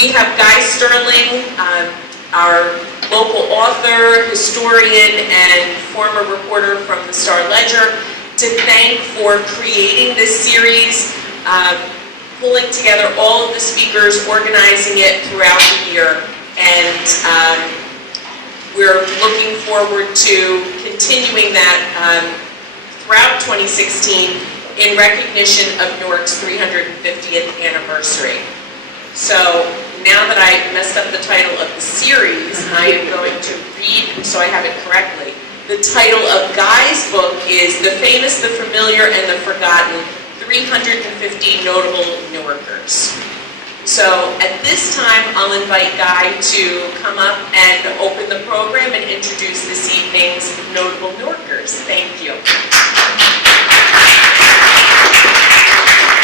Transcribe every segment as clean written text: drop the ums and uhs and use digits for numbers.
We have Guy Sterling, our local author, historian, and former reporter from the Star-Ledger, to thank for creating this series, pulling together all of the speakers, organizing it throughout the year, and we're looking forward to continuing that throughout 2016 in recognition of Newark's 350th anniversary. So now that I messed up the title of the series, I am going to read so I have it correctly. The title of Guy's book is The Famous, the Familiar, and the Forgotten, 350 Notable Newarkers. So at this time, I'll invite Guy to come up and open the program and introduce this evening's Notable Newarkers. Thank you.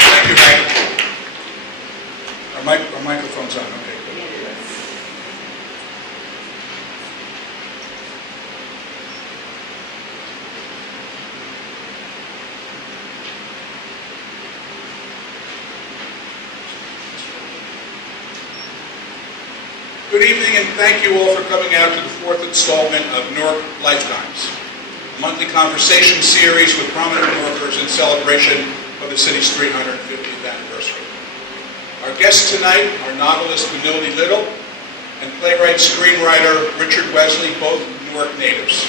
Thank you, Maggie. Our microphone's on, okay. Good evening, and thank you all for coming out to the fourth installment of Newark Lifetimes, a monthly conversation series with prominent Newarkers in celebration of the city's 350th anniversary. Our guests tonight are novelist Benilde and playwright-screenwriter Richard Wesley, both Newark natives.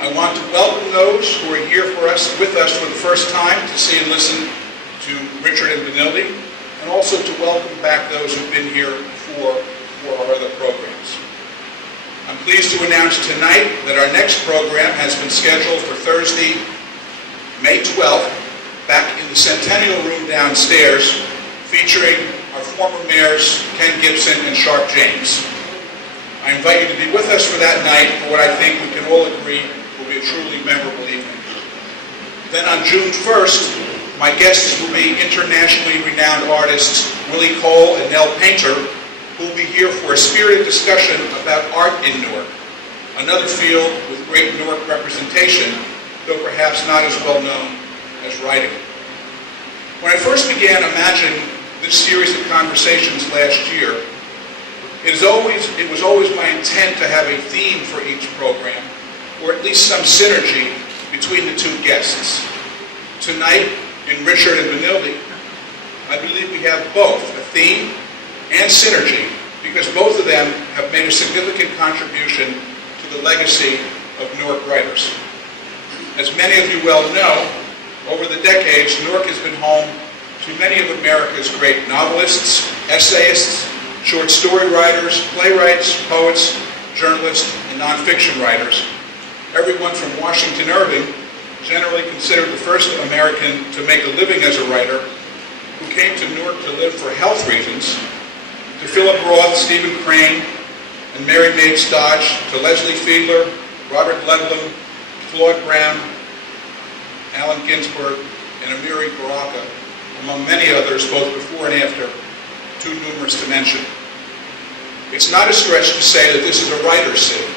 I want to welcome those who are here with us for the first time to see and listen to Richard and Benilde, and also to welcome back those who've been here before for our other programs. I'm pleased to announce tonight that our next program has been scheduled for Thursday, May 12th, back in the Centennial Room downstairs, featuring our former mayors, Ken Gibson and Sharp James. I invite you to be with us for that night for what I think we can all agree will be a truly memorable evening. Then on June 1st, my guests will be internationally renowned artists Willie Cole and Nell Painter, who will be here for a spirited discussion about art in Newark, another field with great Newark representation, though perhaps not as well known as writing. When I first began imagining this series of conversations last year, it was always my intent to have a theme for each program, or at least some synergy between the two guests. Tonight, in Richard and Benilde, I believe we have both a theme and synergy, because both of them have made a significant contribution to the legacy of Newark writers. As many of you well know, over the decades, Newark has been home to many of America's great novelists, essayists, short story writers, playwrights, poets, journalists, and nonfiction writers. Everyone from Washington Irving, generally considered the first American to make a living as a writer, who came to Newark to live for health reasons, to Philip Roth, Stephen Crane, and Mary Mapes Dodge, to Leslie Fiedler, Robert Ludlum, Claude Brown, Allen Ginsberg, and Amiri Baraka, among many others, both before and after, too numerous to mention. It's not a stretch to say that this is a writer's city,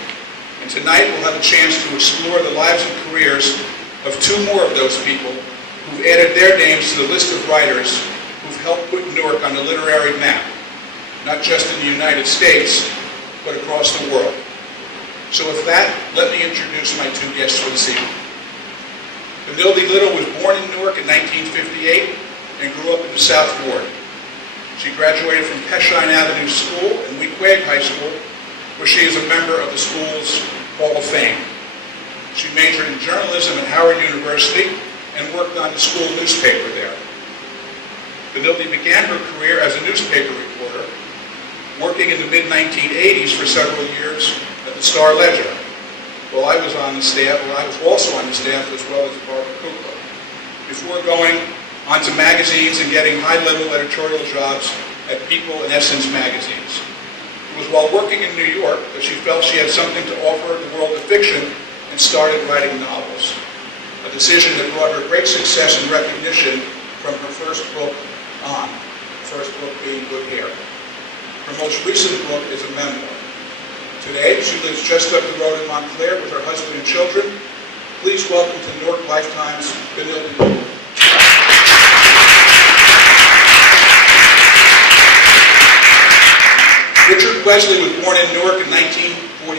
and tonight we'll have a chance to explore the lives and careers of two more of those people who've added their names to the list of writers who've helped put Newark on the literary map, not just in the United States, but across the world. So with that, let me introduce my two guests for this evening. Benilde Little was born in Newark in 1958 and grew up in the South Ward. She graduated from Peshine Avenue School and Weequahic High School, where she is a member of the school's Hall of Fame. She majored in journalism at Howard University and worked on the school newspaper there. Benilde began her career as a newspaper reporter, working in the mid-1980s for several years at the Star-Ledger. While I was on the staff, I was also on the staff as well as Barbara Cooper, before going on to magazines and getting high-level editorial jobs at People and Essence magazines. It was while working in New York that she felt she had something to offer the world of fiction and started writing novels, a decision that brought her great success and recognition from her first book, On, the first book being Good Hair. Her most recent book is a memoir. Today, she lives just up the road in Montclair with her husband and children. Please welcome to Newark Lifetimes, Benilde. Wesley was born in Newark in 1945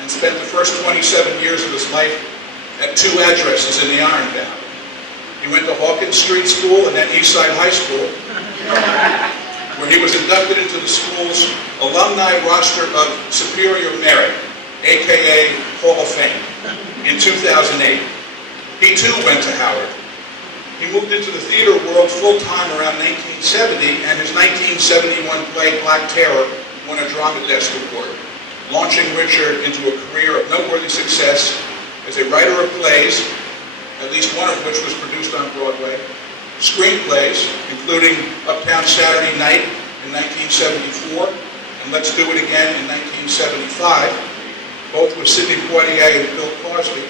and spent the first 27 years of his life at two addresses in the Ironbound. He went to Hawkins Street School and then Eastside High School, where he was inducted into the school's alumni roster of Superior Merit, aka Hall of Fame, in 2008. He too went to Howard. He moved into the theater world full-time around 1970, and his 1971 play Black Terror won a Drama Desk Award, launching Richard into a career of noteworthy success as a writer of plays, at least one of which was produced on Broadway, screenplays, including Uptown Saturday Night in 1974 and Let's Do It Again in 1975, both with Sidney Poitier and Bill Cosby,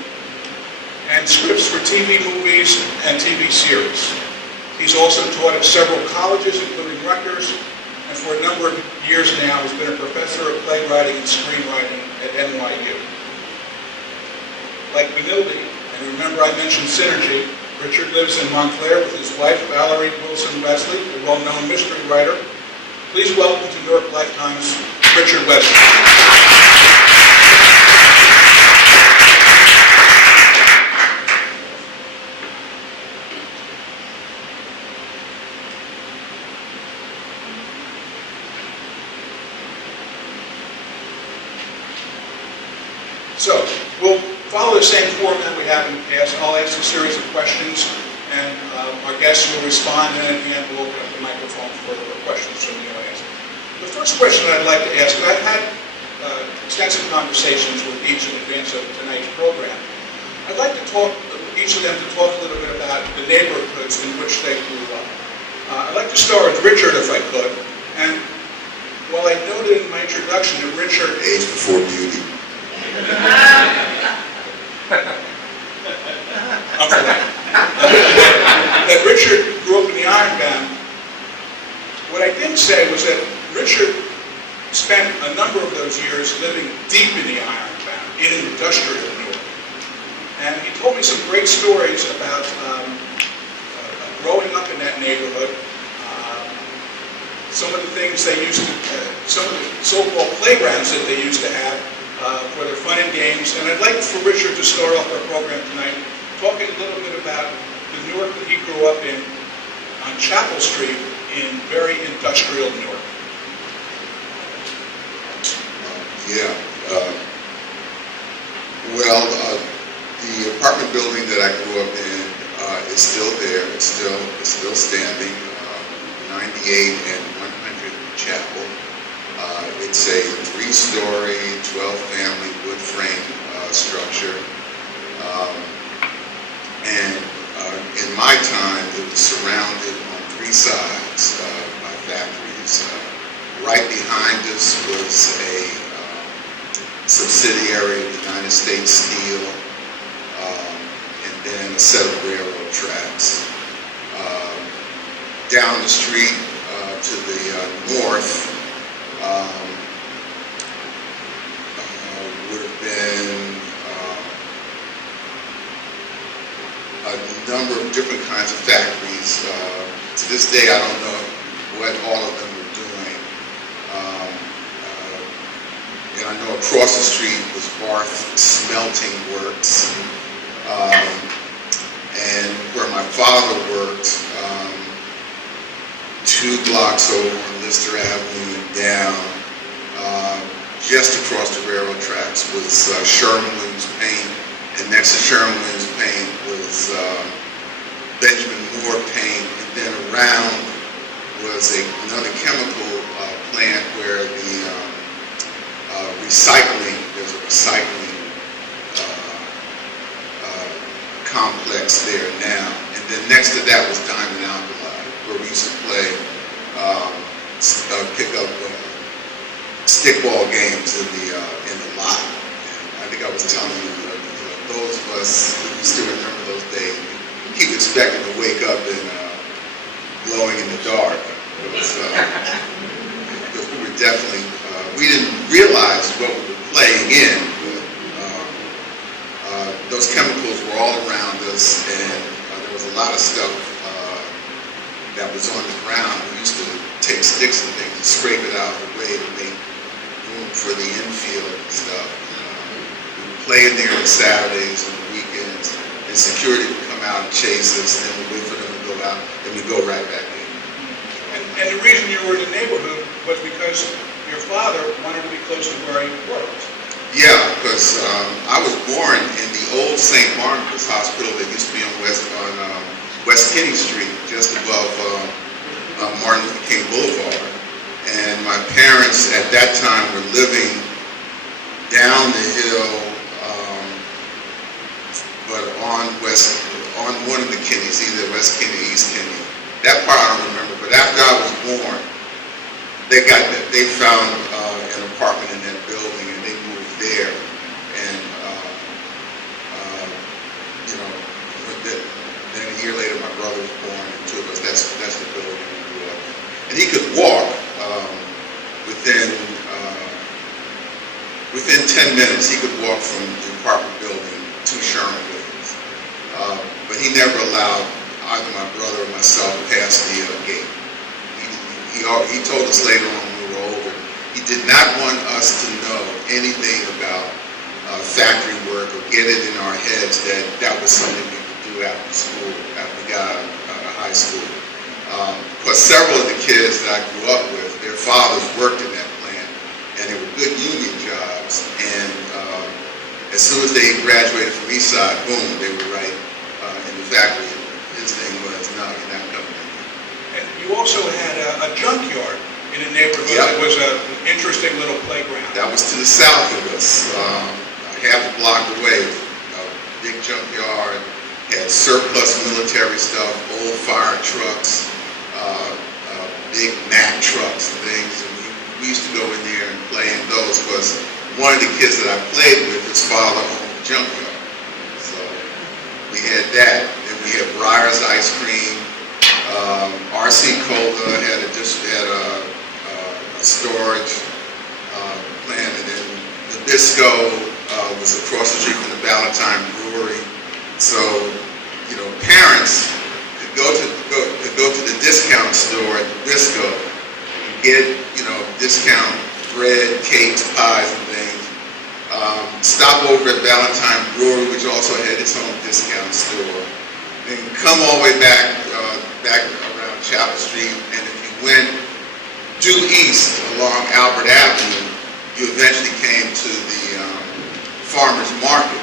and scripts for TV movies and TV series. He's also taught at several colleges, including Rutgers, and for a number of years now has been a professor of playwriting and screenwriting at NYU. Like Benilde, and remember I mentioned synergy, Richard lives in Montclair with his wife, Valerie Wilson Wesley, a well-known mystery writer. Please welcome to Newark Lifetime's Richard Wesley. So, we'll follow the same format we have in the past. I'll ask a series of questions, and our guests will respond, and at the end we'll open up the microphone for questions from the audience. The first question I'd like to ask, and I've had extensive conversations with each in advance of tonight's program. I'd like to talk, each of them to talk a little bit about the neighborhoods in which they grew up. I'd like to start with Richard, if I could. And while I noted in my introduction that Richard... Age before beauty. That Richard grew up in the Ironbound. What I didn't say was that Richard spent a number of those years living deep in the Ironbound, in industrial Newark. And he told me some great stories about growing up in that neighborhood, some of the things they used to, some of the so-called playgrounds that they used to have for their fun and games. And I'd like for Richard to start off our program tonight talking a little bit about the Newark that he grew up in on Chapel Street in very industrial Newark. The apartment building that I grew up in is still there. It's still standing. 98 and 100 Chapel. It's a 3-story, 12-family wood frame structure. And in my time, it was surrounded on 3 sides by factories. Right behind us was a subsidiary of United States Steel, and then a set of railroad tracks. Down the street to the north would have been a number of different kinds of factories. To this day, I don't know what all of them were doing. And I know across the street was Barth Smelting Works. And where my father worked, 2 blocks over on Lister Avenue and down, just across the railroad tracks was Sherwin-Williams Paint, and next to Sherwin-Williams Paint was Benjamin Moore Paint, and then around was another chemical plant where the there's a recycling complex there now, and then next to that was Diamond Alkali, where we used to play pick-up stickball games in the lot. And I think I was telling you, those of us who still remember those days, we keep expecting to wake up and glowing in the dark. Because we were definitely, we didn't realize what we were playing in, but those chemicals were all around us, and there was a lot of stuff that was on the ground. We used to take sticks and things and scrape it out of the way to make room for the infield and stuff. We would play in there on Saturdays and weekends, and security would come out and chase us, and then we'd wait for them to go out, and we'd go right back in. And the reason you were in the neighborhood was because your father wanted to be close to where he worked. Yeah, because I was born in the old St. Barnabas Hospital that used to be on West Kinney Street, just above Martin Luther King Boulevard. And my parents at that time were living down the hill, but on one of the Kinneys, either West Kinney or East Kinney. That part I don't remember, but after I was born, they found an apartment in that building, and they moved there. And then a year later, my brother was born, and two of us. That's the building we grew up in. And he could walk within 10 minutes. He could walk from the apartment building to Sherman Williams, but he never allowed either my brother or myself past the gate. He told us later on when we were older, he did not want us to know anything about factory work or get it in our heads that was something we could do after school, after we got out of high school. Because several of the kids that I grew up with, their fathers worked in that plant, and they were good union jobs. And as soon as they graduated from Eastside, boom, they were right in the factory. His thing was, no, you're not coming in. And you also had a junkyard in a neighborhood that was an interesting little playground. That was to the south of us, half a block away. A big junkyard, had surplus military stuff, old fire trucks, big Mack trucks and things. And we used to go in there and play in those because one of the kids that I played with, his father owned a junkyard. So we had that. And we had Breyer's ice cream. RC Cola had a storage plant, and then Nabisco was across the street from the Valentine Brewery. So, parents could go to the discount store at Nabisco and get, discount bread, cakes, pies, and things. Stop over at Valentine Brewery, which also had its own discount store. And come all the way back around Chapel Street, and if you went due east along Albert Avenue, you eventually came to the farmer's market,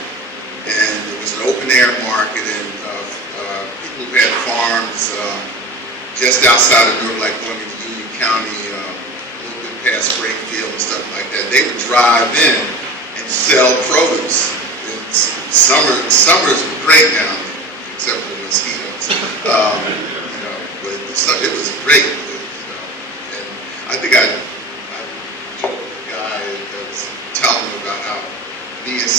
and it was an open-air market, and people who had farms just outside of Newark, like going into Union County, a little bit past Springfield and stuff like that, they would drive in and sell produce. Summers were great down there, except for the mosquitoes. But it was great. And I think I told the guy that was telling me about how me and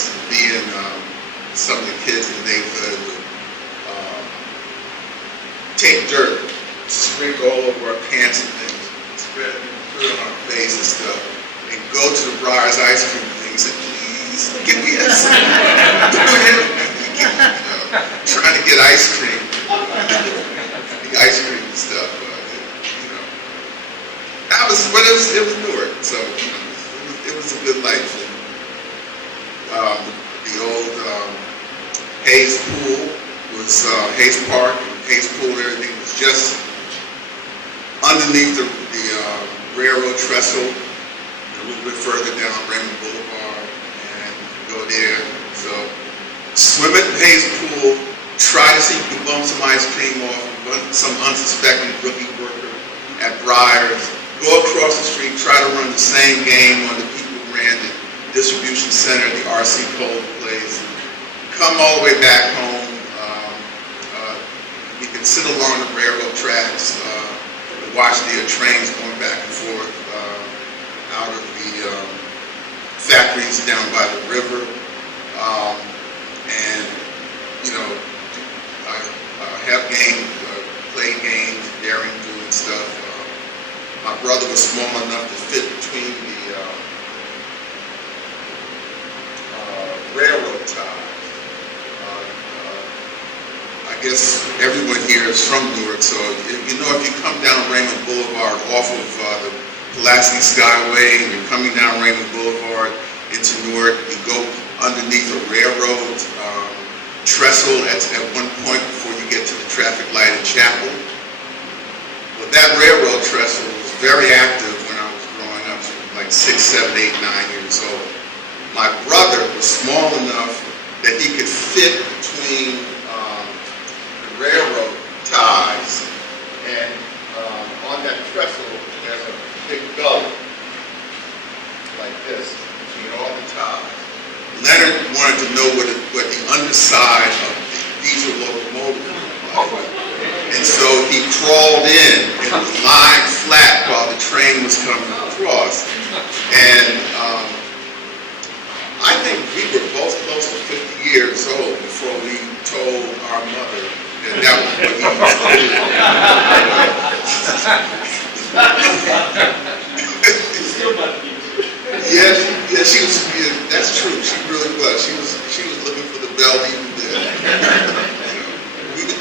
some of the kids in the neighborhood would take dirt, sprinkle all over our pants and things, spread it, put it on our face and stuff, and go to the Breyer's ice cream thing and say, please, give me a trying to get ice cream, the ice cream and stuff. It was Newark, so it was a good life. And, the old Hayes Pool was Hayes Park, and Hayes Pool. Everything was just underneath the railroad trestle, a little bit further down Raymond Boulevard, and go there. So swim at Hayes Pool, try to see if you can bump some ice cream off some unsuspecting rookie worker at Breyer's, go across the street, try to run the same game on the people who ran the distribution center, the RC Cola place, come all the way back home. You can sit along the railroad tracks and watch the trains going back and forth out of the factories down by the river. And, have games, play games, daring doing stuff. My brother was small enough to fit between the railroad ties. I guess everyone here is from Newark, so if you come down Raymond Boulevard off of Pulaski Skyway, and you're coming down Raymond Boulevard into Newark. You go underneath a railroad trestle at one point before you get to the traffic light in Chapel. Well, that railroad trestle was very active when I was growing up, like 6, 7, 8, 9 years old. My brother was small enough that he could fit between the railroad ties, and on that trestle there's a big gully like this between all the ties. Leonard wanted to know what the underside of the diesel locomotive was like. And so he crawled in and was lying flat while the train was coming across. And I think we were both close to 50 years old before we told our mother that was what he used to do. Yeah, she was. Yeah, that's true. She really was. She was looking for the bell even then.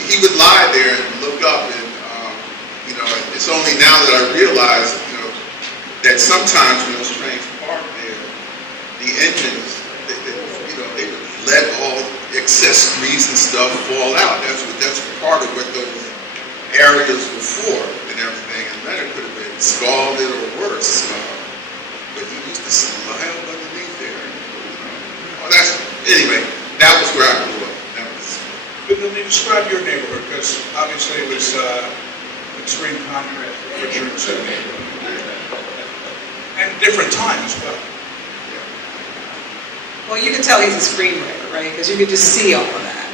He would lie there and look up, and it's only now that I realize, that sometimes when those trains park there, the engines, they would let all excess grease and stuff fall out. That's part of what those areas were for and everything. And then it could have been scalded or worse. But he used to lie up underneath there. Anyway, that was where I grew up. But let me describe your neighborhood, because obviously it was extreme contrast to Richard and Sydney. And different time as well. Well, you can tell he's a screenwriter, right? Because you could just see all of that.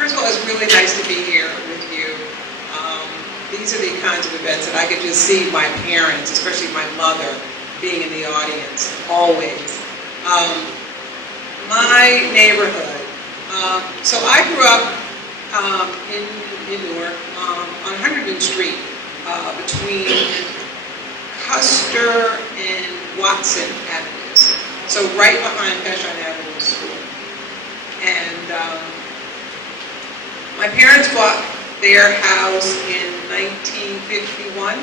First of all, it's really nice to be here with you. These are the kinds of events that I could just see my parents, especially my mother, being in the audience, always. My neighborhood. So I grew up in Newark on 100th Street between Custer and Watson Avenues. So right behind Peshon Avenue School. And my parents bought their house in 1951.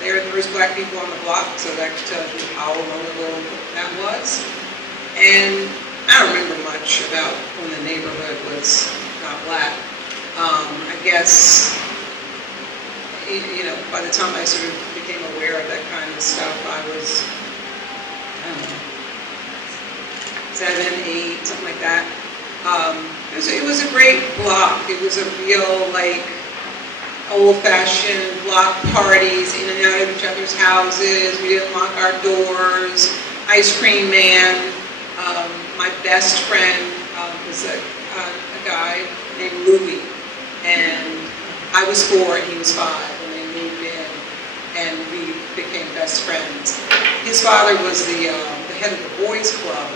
They were the first black people on the block, so that tells you how long ago that was. And I don't remember much about when the neighborhood was not black. I guess, by the time I sort of became aware of that kind of stuff, I was, I don't know, 7, 8, something like that. It was a great block. It was a real, old-fashioned block parties in and out of each other's houses. We didn't lock our doors. Ice cream man. My best friend was a guy named Louie, and I was 4 and he was 5 when they moved in, and we became best friends. His father was the head of the boys club,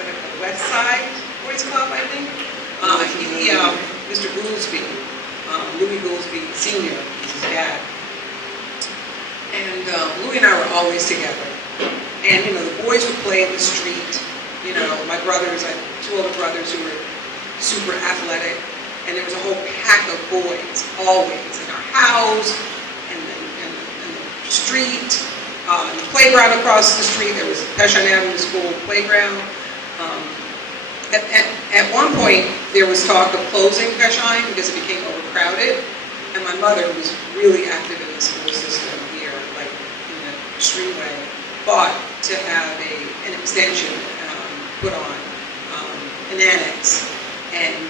the West Side Boys Club, I think. Mr. Goolsby, Louie Goolsby Sr., was his dad. And Louie and I were always together. And, the boys would play in the street. My brothers, I had 2 older brothers who were super athletic. And there was a whole pack of boys, always, in our house, and the street, the playground across the street. There was a Peshon Avenue School playground. At one point, there was talk of closing Peshon because it became overcrowded. And my mother was really active in the school system here, in the streetway. Fought to have an extension put on, an annex, and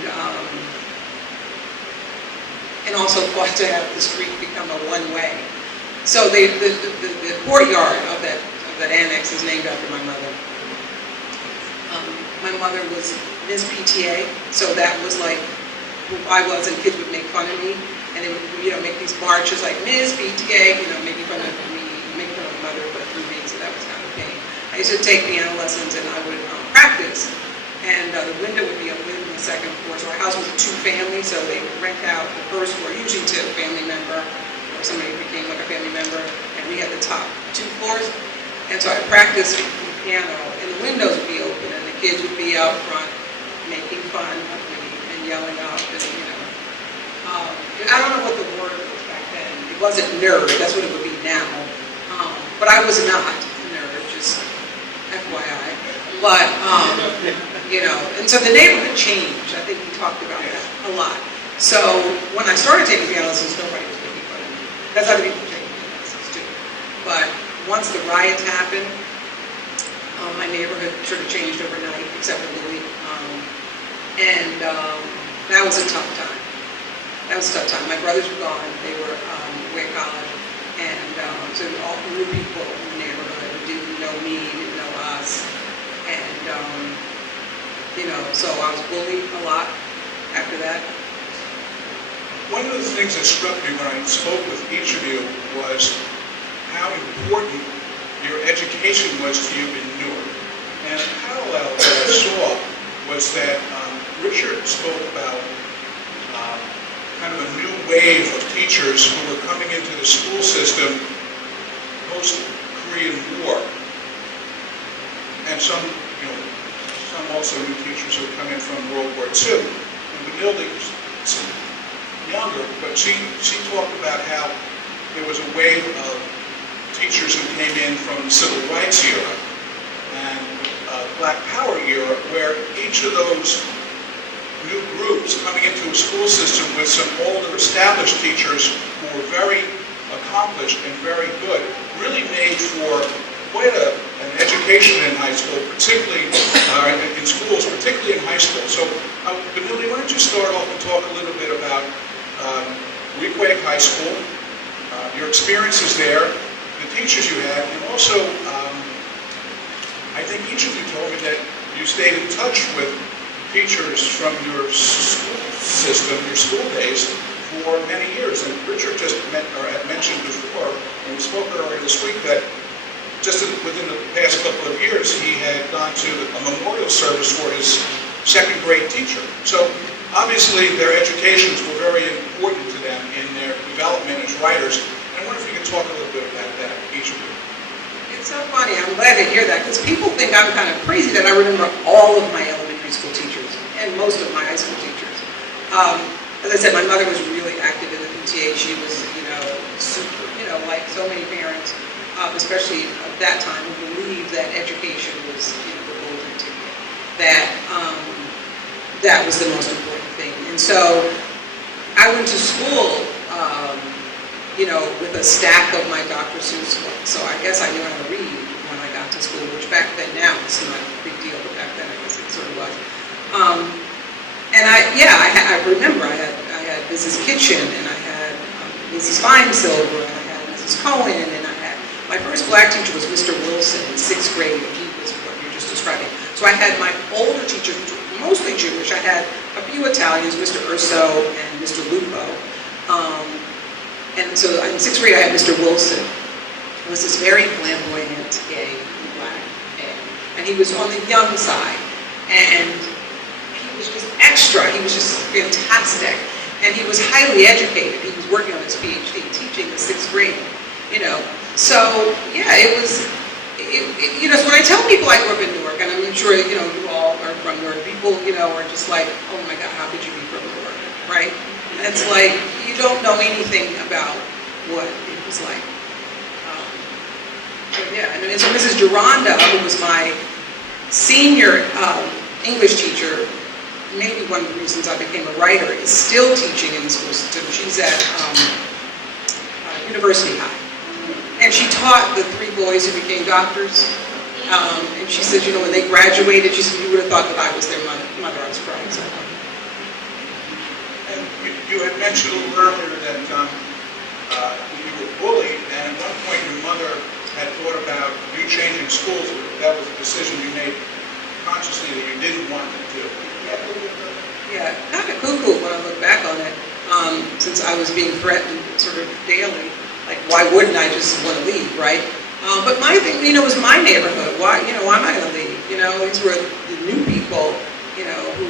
also fought to have the street become a one-way. So the courtyard of that annex is named after my mother. My mother was Ms. PTA, so that was who I was, and kids would make fun of me, and they would make these marches like Ms. PTA, making fun of me, making fun of my mother, but through me. So that was kind of a pain. I used to take piano lessons, and I would practice. And the window would be up in the 2nd floor. So our house was a 2-family, so they would rent out the 1st floor, usually to a family member, or somebody who became a family member, and we had the top 2 floors. And so I practiced the piano, and the windows would be open, and the kids would be out front making fun of me and yelling up, and I don't know what the word was back then. It wasn't nerd, that's what it would be now. But I was not a nerd, just FYI. But, and so the neighborhood changed. I think we talked about that a lot. So when I started taking piano lessons, nobody was making fun of me. That's other people taking piano lessons too. But once the riots happened, my neighborhood sort of changed overnight, except for Louis. That was a tough time. My brothers were gone. They were away at college. And so all new people in the neighborhood who didn't know me, didn't know us. And, so I was bullied a lot after that. One of the things that struck me when I spoke with each of you was how important your education was to you in Newark. And a parallel that I saw was that Richard spoke about kind of a new wave of teachers who were coming into the school system post-Korean War. And some also new teachers who were coming from World War II. And Benilde was younger, but she talked about how there was a wave of teachers who came in from the Civil Rights era and Black Power era, where each of those new groups coming into a school system with some older established teachers who were very accomplished and very good really made for quite an education in high school, particularly in schools, particularly in high school. So, Benilde, why don't you start off and talk a little bit about Weequahic High School, your experiences there, the teachers you had, and also, I think each of you told me that you stayed in touch with teachers from your school system, your school days, for many years. And Richard just had mentioned before, and we spoke earlier this week, that just within the past couple of years, he had gone to a memorial service for his second grade teacher. So obviously their educations were very important to them in their development as writers. And I wonder if you could talk a little bit about that, each of you. It's so funny, I'm glad to hear that, because people think I'm kind of crazy that I remember all of my elementary school teachers and most of my high school teachers. As I said, my mother was really active in the PTA. She was, super, like so many parents, especially at that time, who believed that education was, the golden ticket. That was the most important thing. And so I went to school, with a stack of my Dr. Seuss books. So I guess I knew how to read when I got to school, which back then now it's not a big deal, but back then I guess it sort of was. I remember I had Mrs. Kitchen, and I had Mrs. Finesilver, and I had Mrs. Cohen, and I had, my first black teacher was Mr. Wilson in 6th grade, and he was what you're just describing. So I had my older teachers, mostly Jewish. I had a few Italians, Mr. Urso and Mr. Lupo. And so in 6th grade I had Mr. Wilson. He was this very flamboyant, gay, black man. And he was on the young side. And he was just extra. He was just fantastic. And he was highly educated. He was working on his PhD, teaching the 6th grade, So, yeah, it was, so when I tell people I grew up in Newark, and I'm sure, you all are from Newark, people, are just like, oh my God, how could you be from Newark, right? And it's like, you don't know anything about what it was like. And so Mrs. Duranda, who was my senior English teacher, maybe one of the reasons I became a writer, is still teaching in the school system. She's at University High. And she taught the 3 boys who became doctors. And she says, when they graduated, she said, you would have thought that I was their mother. I was crying so hard. And you had mentioned a little earlier that you were bullied, and at one point your mother had thought about you changing schools, but that was a decision you made consciously that you didn't want to do. Yeah, kind of cuckoo when I look back on it, since I was being threatened sort of daily. Like, why wouldn't I just want to leave, right? But my thing, was my neighborhood. Why am I going to leave? These were the new people, who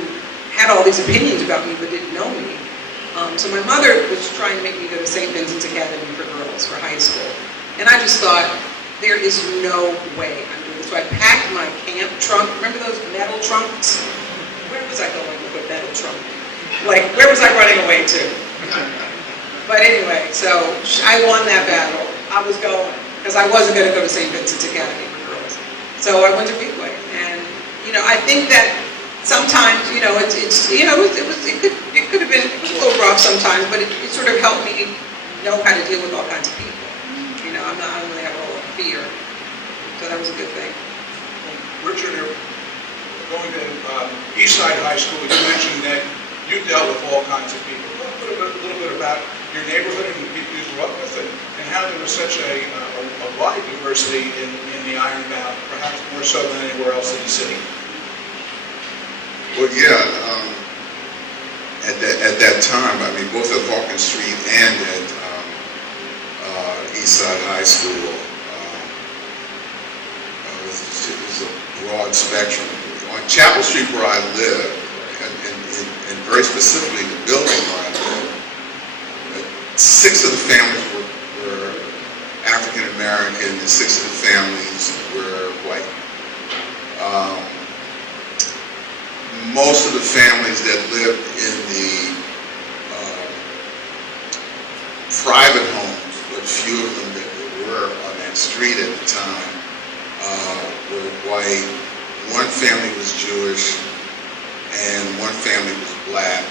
had all these opinions about me but didn't know me. So my mother was trying to make me go to St. Vincent's Academy for Girls for high school. And I just thought, there is no way I'm doing this. So I packed my camp trunk. Remember those metal trunks? Where was I going with a metal trunk? Like, where was I running away to? But anyway, so I won that battle. I was going, because I wasn't going to go to St. Vincent's Academy for girls. So I went to Peakway, and I think that sometimes it could have been a little rough sometimes, but it sort of helped me know how to deal with all kinds of people. I don't really have a lot of fear, so that was a good thing. Richard, you're going to Eastside High School. You mentioned that you dealt with all kinds of people. A little bit about your neighborhood and the people you grew up with, and how there was such a wide diversity in the Ironbound, perhaps more so than anywhere else in the city. Well, yeah. At that time, I mean, both at Hawkins Street and at Eastside High School, it was a broad spectrum. On Chapel Street, where I live, and very specifically the building where I live, 6 of the families were African American, and 6 of the families were white. Most of the families that lived in the private homes, but few of them that were on that street at the time, were white. One family was Jewish, and one family was black.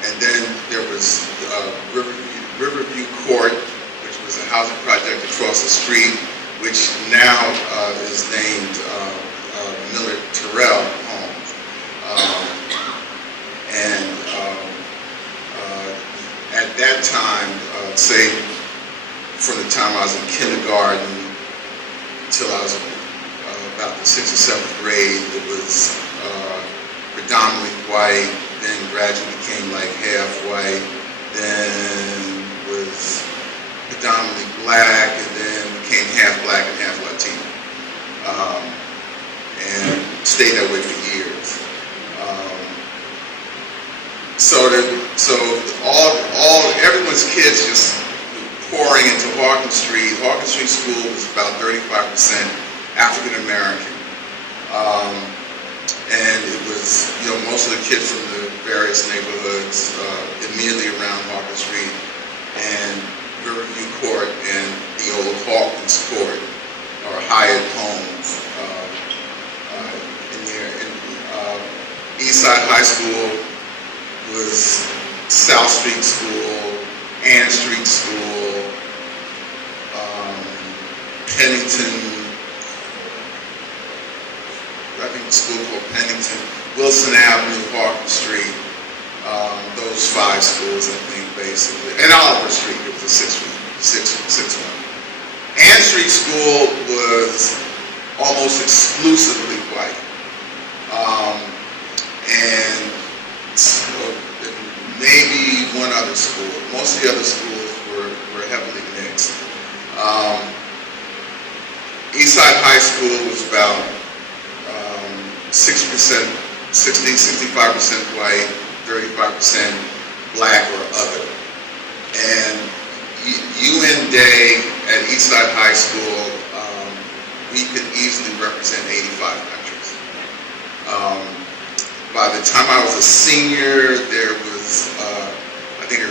And then there was Riverview Court, which was a housing project across the street, which now is named Miller Terrell Homes. At that time, say from the time I was in kindergarten until I was about the 6th or 7th grade, it was predominantly white, then gradually became like half white, then was predominantly black, and then became half black and half Latino. And stayed that way for years. Everyone's kids just pouring into Hawkins Street. Hawkins Street School was about 35% African American. And it was, most of the kids from the various neighborhoods immediately around Hawkins Street and Riverview Court and the old Hawkins Court or Hyatt Homes in there. And Eastside High School was South Street School, Ann Street School, Pennington, I think the school called Pennington, Wilson Avenue, Hawkins Street, those 5 schools, I think, basically. And Oliver Street, it was a 6-1. Ann Street School was almost exclusively white. And maybe one other school. Most of the other schools were heavily mixed. Eastside High School was about 65% white, 35% black or other. And UN Day at Eastside High School, we could easily represent 85 countries. By the time I was a senior, there was, I think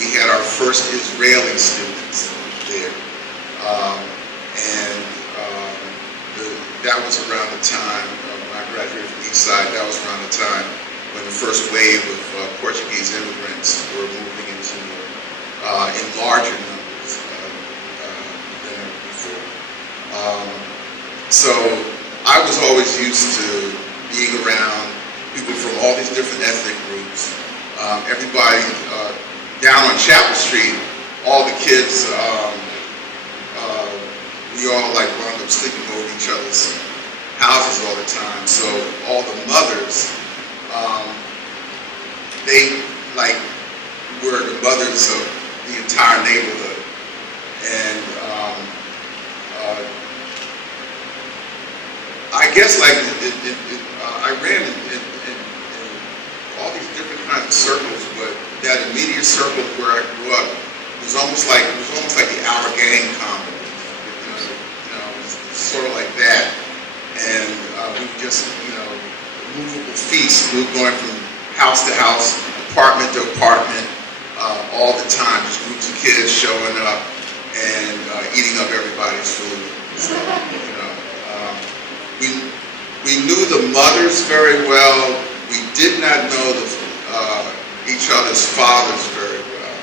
we had our first Israeli students there. That was around the time when I graduated from Eastside. That was around the time when the first wave of Portuguese immigrants were moving into in larger numbers than ever before. So I was always used to being around people from all these different ethnic groups. Everybody down on Chapel Street, all the kids, we all wound up sleeping over each other's houses all the time. So all the mothers, they were the mothers of the entire neighborhood. And I guess I ran in all these different kinds of circles, but that immediate circle where I grew up was almost like the Our Gang comedy. Sort of like that, and we just, movable feast, going from house to house, apartment to apartment all the time, just groups of kids showing up and eating up everybody's food. So, you know, we knew the mothers very well. We did not know each other's fathers very well.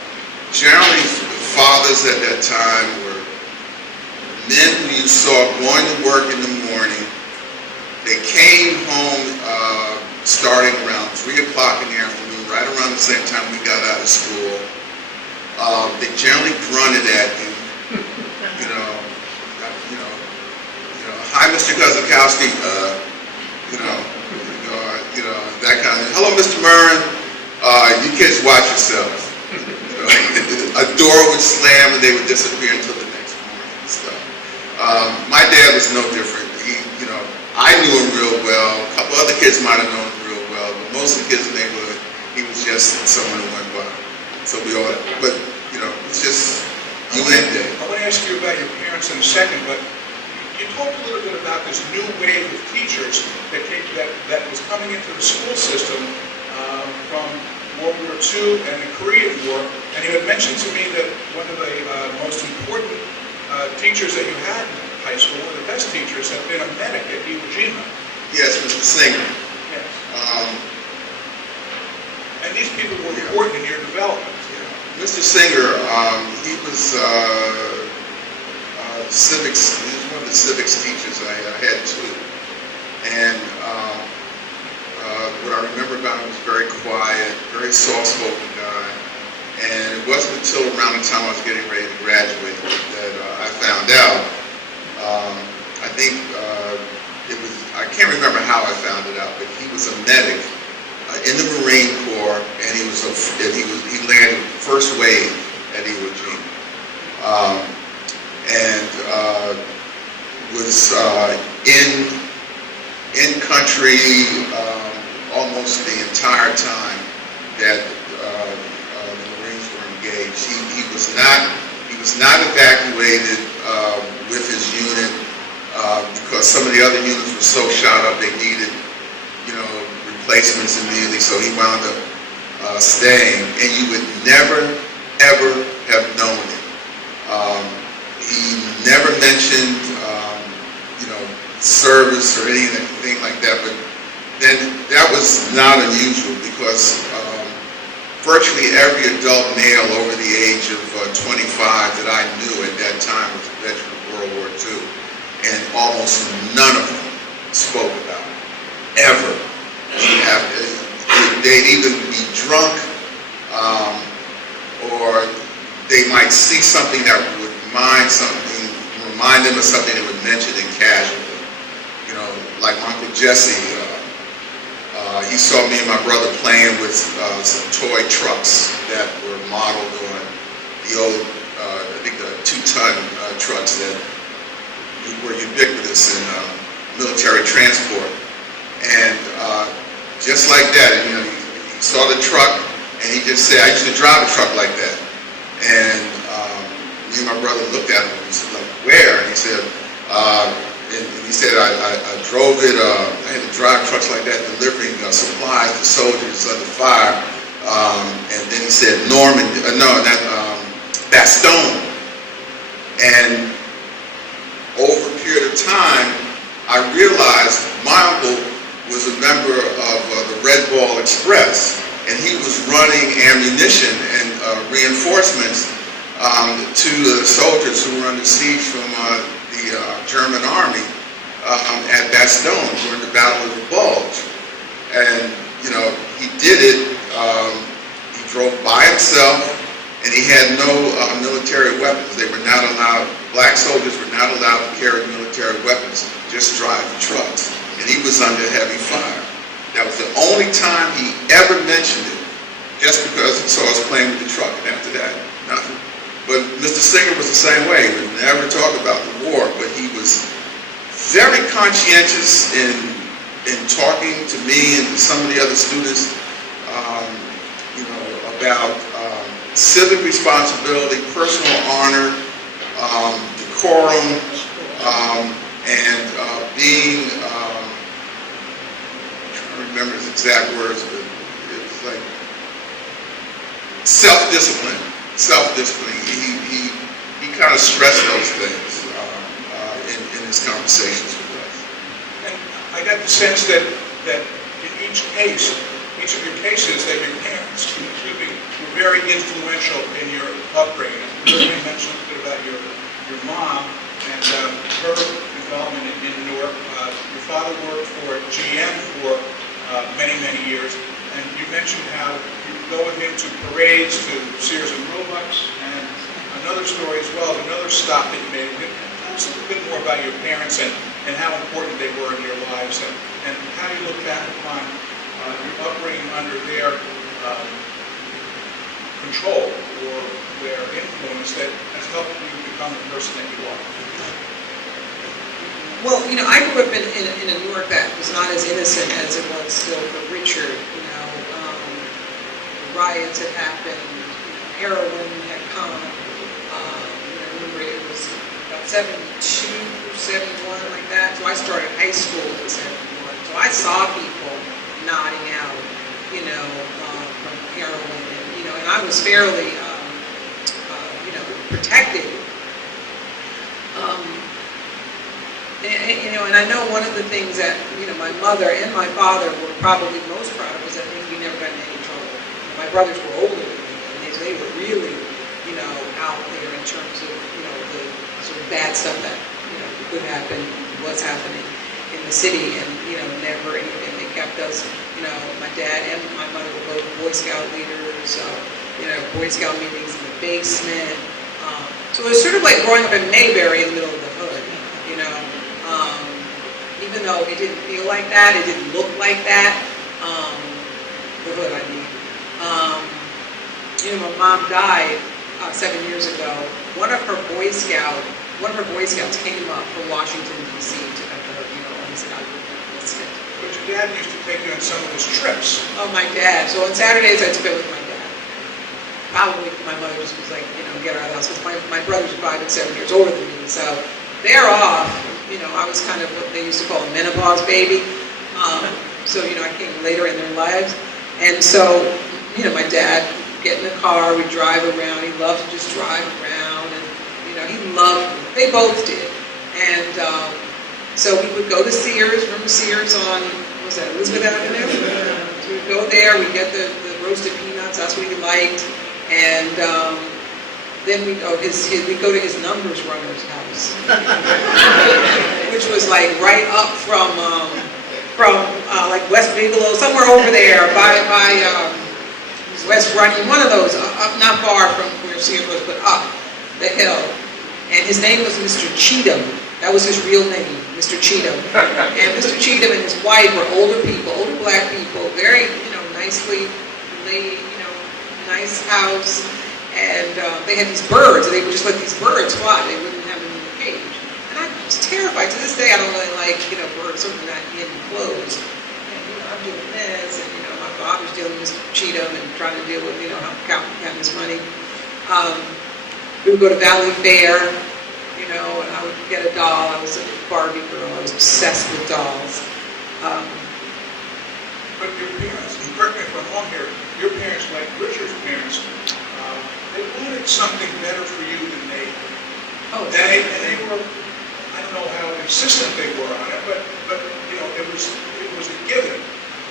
Generally, the fathers at that time were men who you saw going to work in the morning. They came home starting around 3 o'clock in the afternoon, right around the same time we got out of school. They generally grunted at you, you know, hi, Mr. Guzikowski, that kind of, hello, Mr. Murrin, you kids watch yourselves. A door would slam and they would disappear until the next morning and stuff. My dad was no different. I knew him real well. A couple other kids might have known him real well, but most of the kids in the neighborhood, he was just someone who went by. So we all, but it's just UN Day. I want to ask you about your parents in a second, but you talked a little bit about this new wave of teachers that was coming into the school system from World War II and the Korean War, and you had mentioned to me that one of the most important teachers that you had in high school, one of the best teachers, had been a medic at Iwo Jima. Yes, Mr. Singer. Yes. And these people were important in your development. Yeah. Mr. Singer, he was civics. He was one of the civics teachers. I had two, and what I remember about him was very quiet, very soft-spoken guy. And it wasn't until around the time I was getting ready to graduate that I found out. I think it was, I can't remember how I found it out, but he was a medic in the Marine Corps, and he landed first wave at Iwo Jima. And was in country almost the entire time that the Marines were engaged. He was not evacuated with his unit because some of the other units were so shot up they needed, replacements immediately. So he wound up staying, and you would never ever have known it. He never mentioned service or anything like that, but then that was not unusual because virtually every adult male over the age of 25 that I knew at that time was a veteran of World War II, and almost none of them spoke about it, ever. They'd either be drunk or they might see something that would remind them of something they would mention in casually. Like my Uncle Jesse, he saw me and my brother playing with some toy trucks that were modeled on the old, I think the 2-ton trucks that were ubiquitous in military transport. And just like that, he saw the truck and he just said, I used to drive a truck like that. And me and my brother looked at him and he said, like, where? And he said, I drove it, I had to drive trucks like that delivering supplies to soldiers under fire. And then he said, Bastogne. And over a period of time, I realized my uncle was a member of the Red Ball Express, and he was running ammunition and reinforcements to the soldiers who were under siege from the German army at Bastogne during the Battle of the Bulge. And, he did it, he drove by himself, and he had no military weapons. They were not allowed, black soldiers were not allowed to carry military weapons, just drive the trucks. And he was under heavy fire. That was the only time he ever mentioned it, just because he saw us playing with the truck. And after that, nothing. But Mr. Singer was the same way. He would never talk about the war, but he was very conscientious in talking to me and to some of the other students, about civic responsibility, personal honor, decorum, and being, I can't remember his exact words, but it was like self-discipline. He kind of stressed those things in his conversations with us. And I got the sense that in each of your cases, that your parents, were very influential in your upbringing. You mentioned a bit about your mom and her involvement in Newark. Your father worked for GM for many, many years, and you mentioned how you would go with him to parades, to Sears and Roebuck's, and another story as well, another stop that you made. Tell us a little bit more about your parents and how important they were in your lives, and how you look back upon your upbringing under their control or their influence that has helped you become the person that you are. Well, I grew up in a Newark that was not as innocent as it was still for Richard. The riots had happened, heroin had come. I remember it was about 72, 71, like that. So I started high school in 71. So I saw people nodding out, from heroin, and I was fairly, protected. And I know one of the things that, my mother and my father were probably most proud of was that we never got in any trouble. My brothers were older than me, and they were really, out there in terms of, the sort of bad stuff that, could happen, was happening in the city, and, never anything. They kept us, my dad and my mother were both Boy Scout leaders, Boy Scout meetings in the basement. So it was sort of like growing up in Mayberry in the middle of the hood, even though it didn't feel like that, it didn't look like that, the hood, I mean. My mom died 7 years ago. One of her Boy Scouts came up from Washington, D.C. to come to her, on his enlistment. But your dad used to take you on some of his trips. Oh, my dad. So on Saturdays, I'd spend with my dad. Probably my mother just was like, get her out of the house. Because my brothers are 5 and 7 years older than me. So they're off. I was kind of what they used to call a menopause baby. So, I came later in their lives. And so, my dad would get in the car, we'd drive around. He loved to just drive around. And, he loved me. They both did. And so we would go to Sears. Remember Sears on, what was that, Elizabeth Avenue? So we'd go there, we'd get the roasted peanuts. That's what he liked. And then we'd go to his numbers runner's house, which was like right up from like West Bigelow, somewhere over there by West Running, one of those, up not far from where Sears was, but up the hill. And his name was Mr. Cheatham. That was his real name, Mr. Cheatham. And Mr. Cheatham and his wife were older people, older black people, very, nicely laid, nice house. And they had these birds, and they would just let these birds fly. They wouldn't have them in the cage. And I was terrified. To this day, I don't really like, birds, certainly not in clothes. And, I'm doing this, and, my father's dealing with Mr. Cheatham and trying to deal with, how count his money. We would go to Valley Fair, and I would get a doll. I was a Barbie girl. I was obsessed with dolls. But your parents, and correct me if I'm wrong here, your parents, like Richard's parents, they wanted something better for you than they did. Oh, and they were, I don't know how insistent they were on it, but it was a given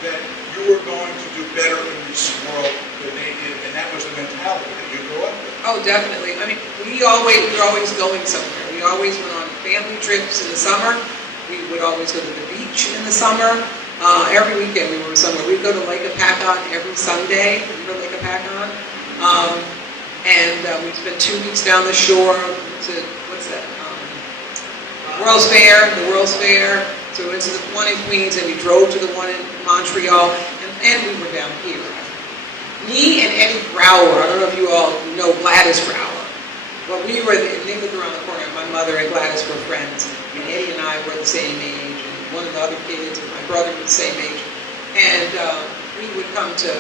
that you were going to do better in this world than they did, and that was the mentality that you grew up with. Oh, definitely. I mean, we were always going somewhere. We always went on family trips in the summer. We would always go to the beach in the summer. Every weekend we were somewhere. We'd go to Lake Apacon every Sunday. Remember Lake Apacon? And we'd spend 2 weeks down the shore to, what's that? World's Fair, the World's Fair. So we went to the one in Queens, and we drove to the one in Montreal, and we were down here. Me and Eddie Brower, I don't know if you all know Gladys Brower, but they lived around the corner. My mother and Gladys were friends, and Eddie and I were the same age, and one of the other kids, and my brother was the same age. And we would come to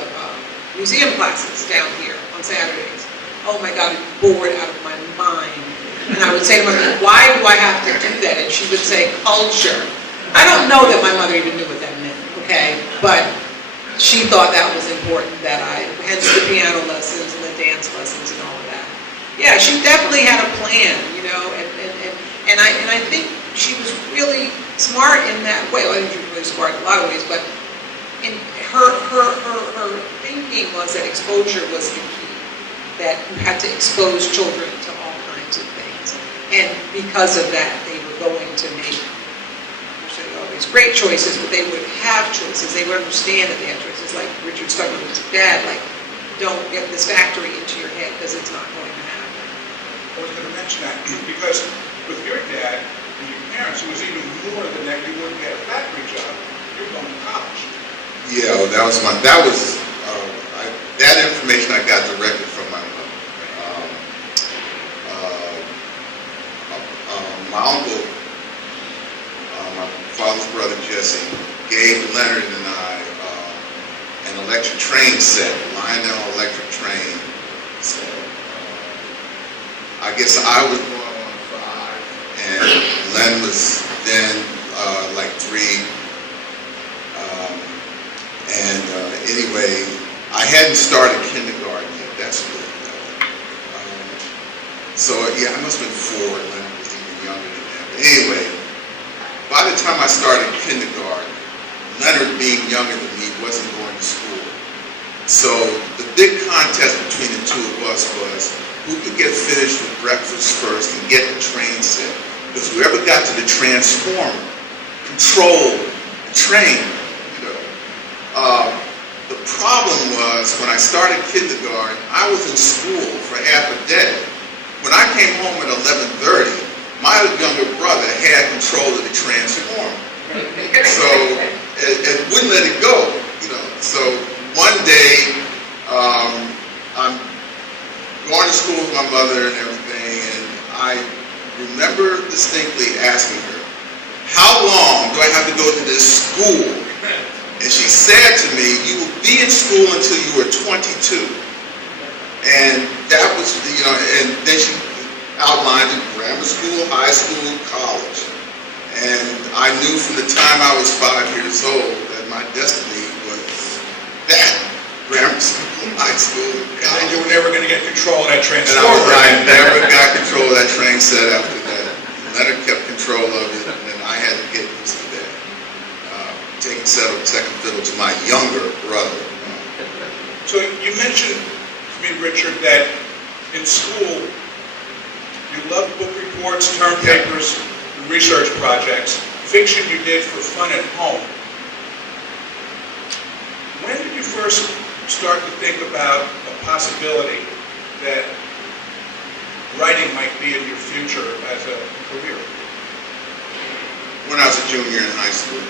museum classes down here on Saturdays. Oh my God, I'd be bored out of my mind. And I would say to my mother, why do I have to do that? And she would say, culture. I don't know that my mother even knew what that meant, okay? But she thought that was important, that hence the piano lessons, and then dance lessons and all of that. Yeah, she definitely had a plan, you know, and I think she was really smart in that way. Well, I think she was really smart in a lot of ways, but in her thinking was that exposure was the key, that you had to expose children to all kinds of things. And because of that, they were going to make always great choices, but they would have choices. They would understand that they have choices. Like Richard's talking with his dad, like, don't get this factory into your head because it's not going to happen. I was going to mention that because with your dad and your parents, it was even more than that. You wouldn't get a factory job. You're going to college. Yeah, well, that information I got directly from my mother. My uncle, my father's brother Jesse, gave Leonard and I an electric train set, Lionel electric train set. I guess I was born on 5, and Len was then like 3. Anyway, I hadn't started kindergarten yet. That's really so yeah, I must have been 4, and Leonard was even younger than that. But anyway, by the time I started kindergarten, Leonard, being younger than me, wasn't going to school. So the big contest between the two of us was who could get finished with breakfast first and get the train set. Because whoever got to the transformer, control the train, you know. The problem was when I started kindergarten, I was in school for half a day. When I came home at 11:30, my younger brother had control of the transformer. So, and wouldn't let it go, you know. So one day, I'm going to school with my mother and everything, and I remember distinctly asking her, how long do I have to go to this school? And she said to me, you will be in school until you are 22. And that was, you know, and then she outlined it, grammar school, high school, college. And I knew from the time I was 5 years old that my destiny was that, grammar school, high school, college. And you were never going to get control of that And transformer. I never got control of that train set after that. Leonard kept control of it, and I had to get used to that. Taking second fiddle to my younger brother. So you mentioned to me, Richard, that in school you loved book reports, term papers, and research projects. Fiction you did for fun at home. When did you first start to think about a possibility that writing might be in your future as a career? When I was a junior in high school.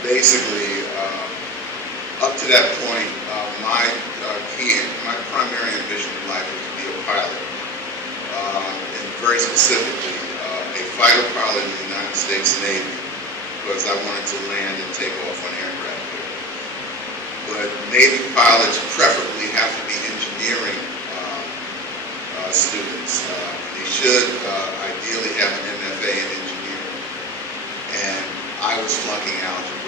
Basically, up to that point, my primary ambition in life was to be a pilot, and very specifically, a fighter pilot in the United States Navy, because I wanted to land and take off on aircraft there. But Navy pilots preferably have to be engineering students. They should ideally have an MFA in engineering, and I was flunking algebra.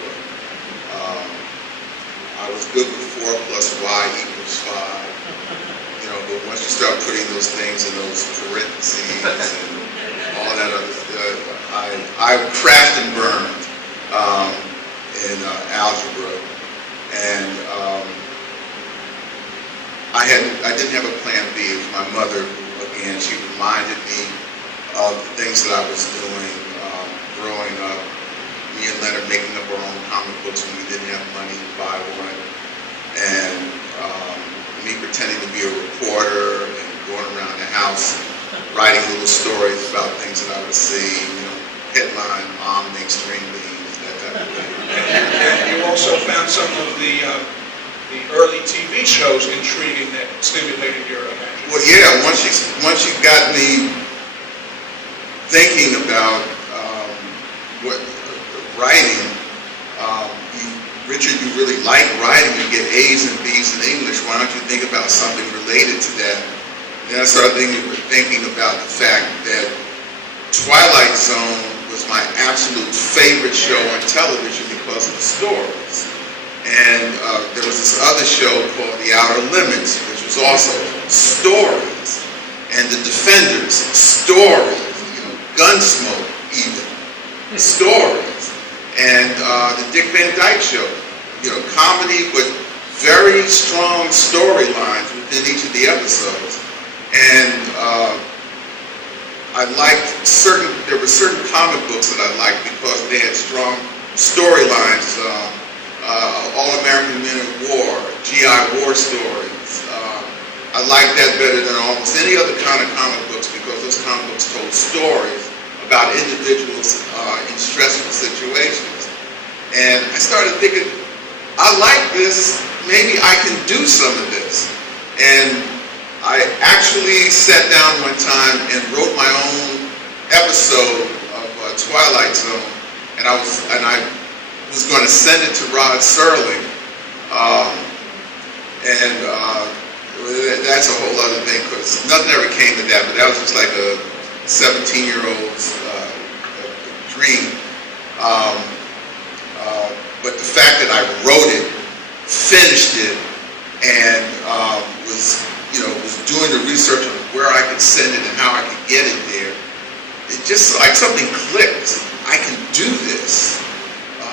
I was good with 4 plus y equals 5. You know, but once you start putting those things in those parentheses and all that other stuff, I crashed and burned in algebra, and I didn't have a plan B. It was my mother, again, she reminded me of the things that I was doing growing up. Me and Leonard making up our own comic books when we didn't have money to buy one, and me pretending to be a reporter and going around the house writing little stories about things that I would see, you know, headline, Mom makes green beans, that type of thing. And you also found some of the early TV shows intriguing that stimulated your imagination. Well, yeah, once you got me thinking about what writing, Richard, you really like writing, you get A's and B's in English, why don't you think about something related to that? Then I started thinking about the fact that Twilight Zone was my absolute favorite show on television because of the stories. And there was this other show called The Outer Limits, which was also stories. And The Defenders, stories. Gunsmoke, even. Stories. And the Dick Van Dyke Show, comedy, but very strong storylines within each of the episodes. And there were certain comic books that I liked because they had strong storylines. All-American Men of War, G.I. War stories. I liked that better than almost any other kind of comic books because those comic books told stories about individuals in stressful situations. And I started thinking, I like this, maybe I can do some of this. And I actually sat down one time and wrote my own episode of Twilight Zone, and I was going to send it to Rod Serling, and that's a whole other thing because nothing ever came to that. But that was just like a 17-year-old's dream. But the fact that I wrote it, finished it, and was doing the research on where I could send it and how I could get it there, it just like something clicked. I can do this.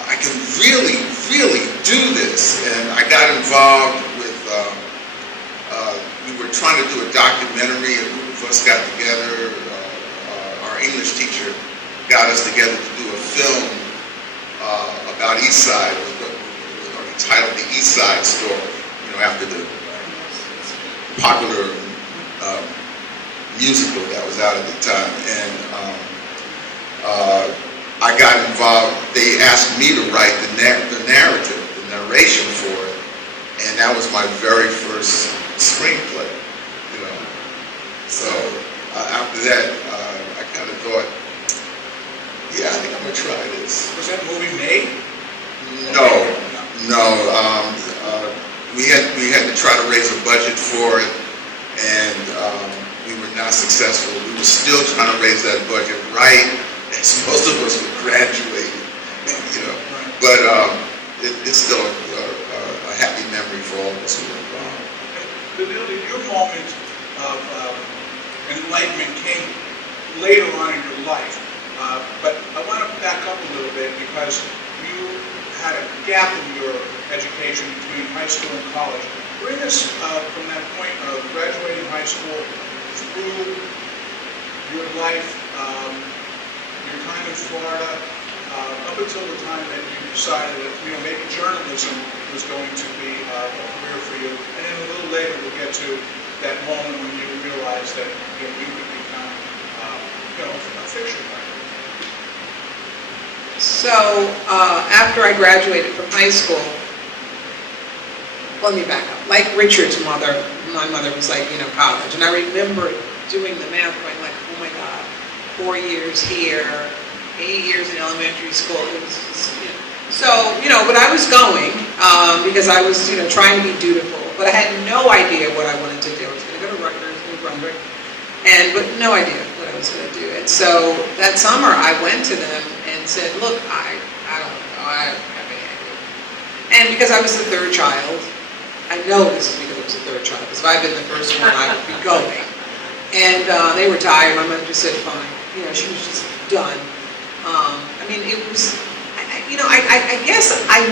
I can really, really do this. And I got involved with, we were trying to do a documentary. A group of us got together. Our English teacher got us together to do a film about East Side. It was going to be titled The East Side Story, after the popular musical that was out at the time. And I got involved. They asked me to write the narrative, the narration for it, and that was my very first screenplay. So after that, I kind of thought, yeah, I think I'm gonna try this. Was that movie made? No. We had to try to raise a budget for it, and we were not successful. We were still trying to raise that budget right as most of us were graduating, But it's still a happy memory for all of us who were involved. Benilde, your moment of enlightenment came later on in your life, but I want to back up a little bit because you had a gap in your education between high school and college. Bring us from that point of graduating high school through your life, your time in Florida, up until the time that you decided that maybe journalism was going to be a career for you, and then a little later we'll get to that moment when you realized that you could become a fiction writer. So after I graduated from high school, let me back up. Like Richard's mother, my mother was like, college. And I remember doing the math going like, oh my God, 4 years here, 8 years in elementary school. It was just, So, but I was going because I was, trying to be dutiful. But I had no idea what I wanted to do. I was going to go to Rutgers, New Brunswick, but no idea what I was going to do. And so that summer I went to them and said, look, I don't know, I don't have any idea. And because I was the third child, I know this is because I was the third child, because if I'd been the first one, I would be going. And they were tired. My mother just said, fine. She was just done. It was, I guess I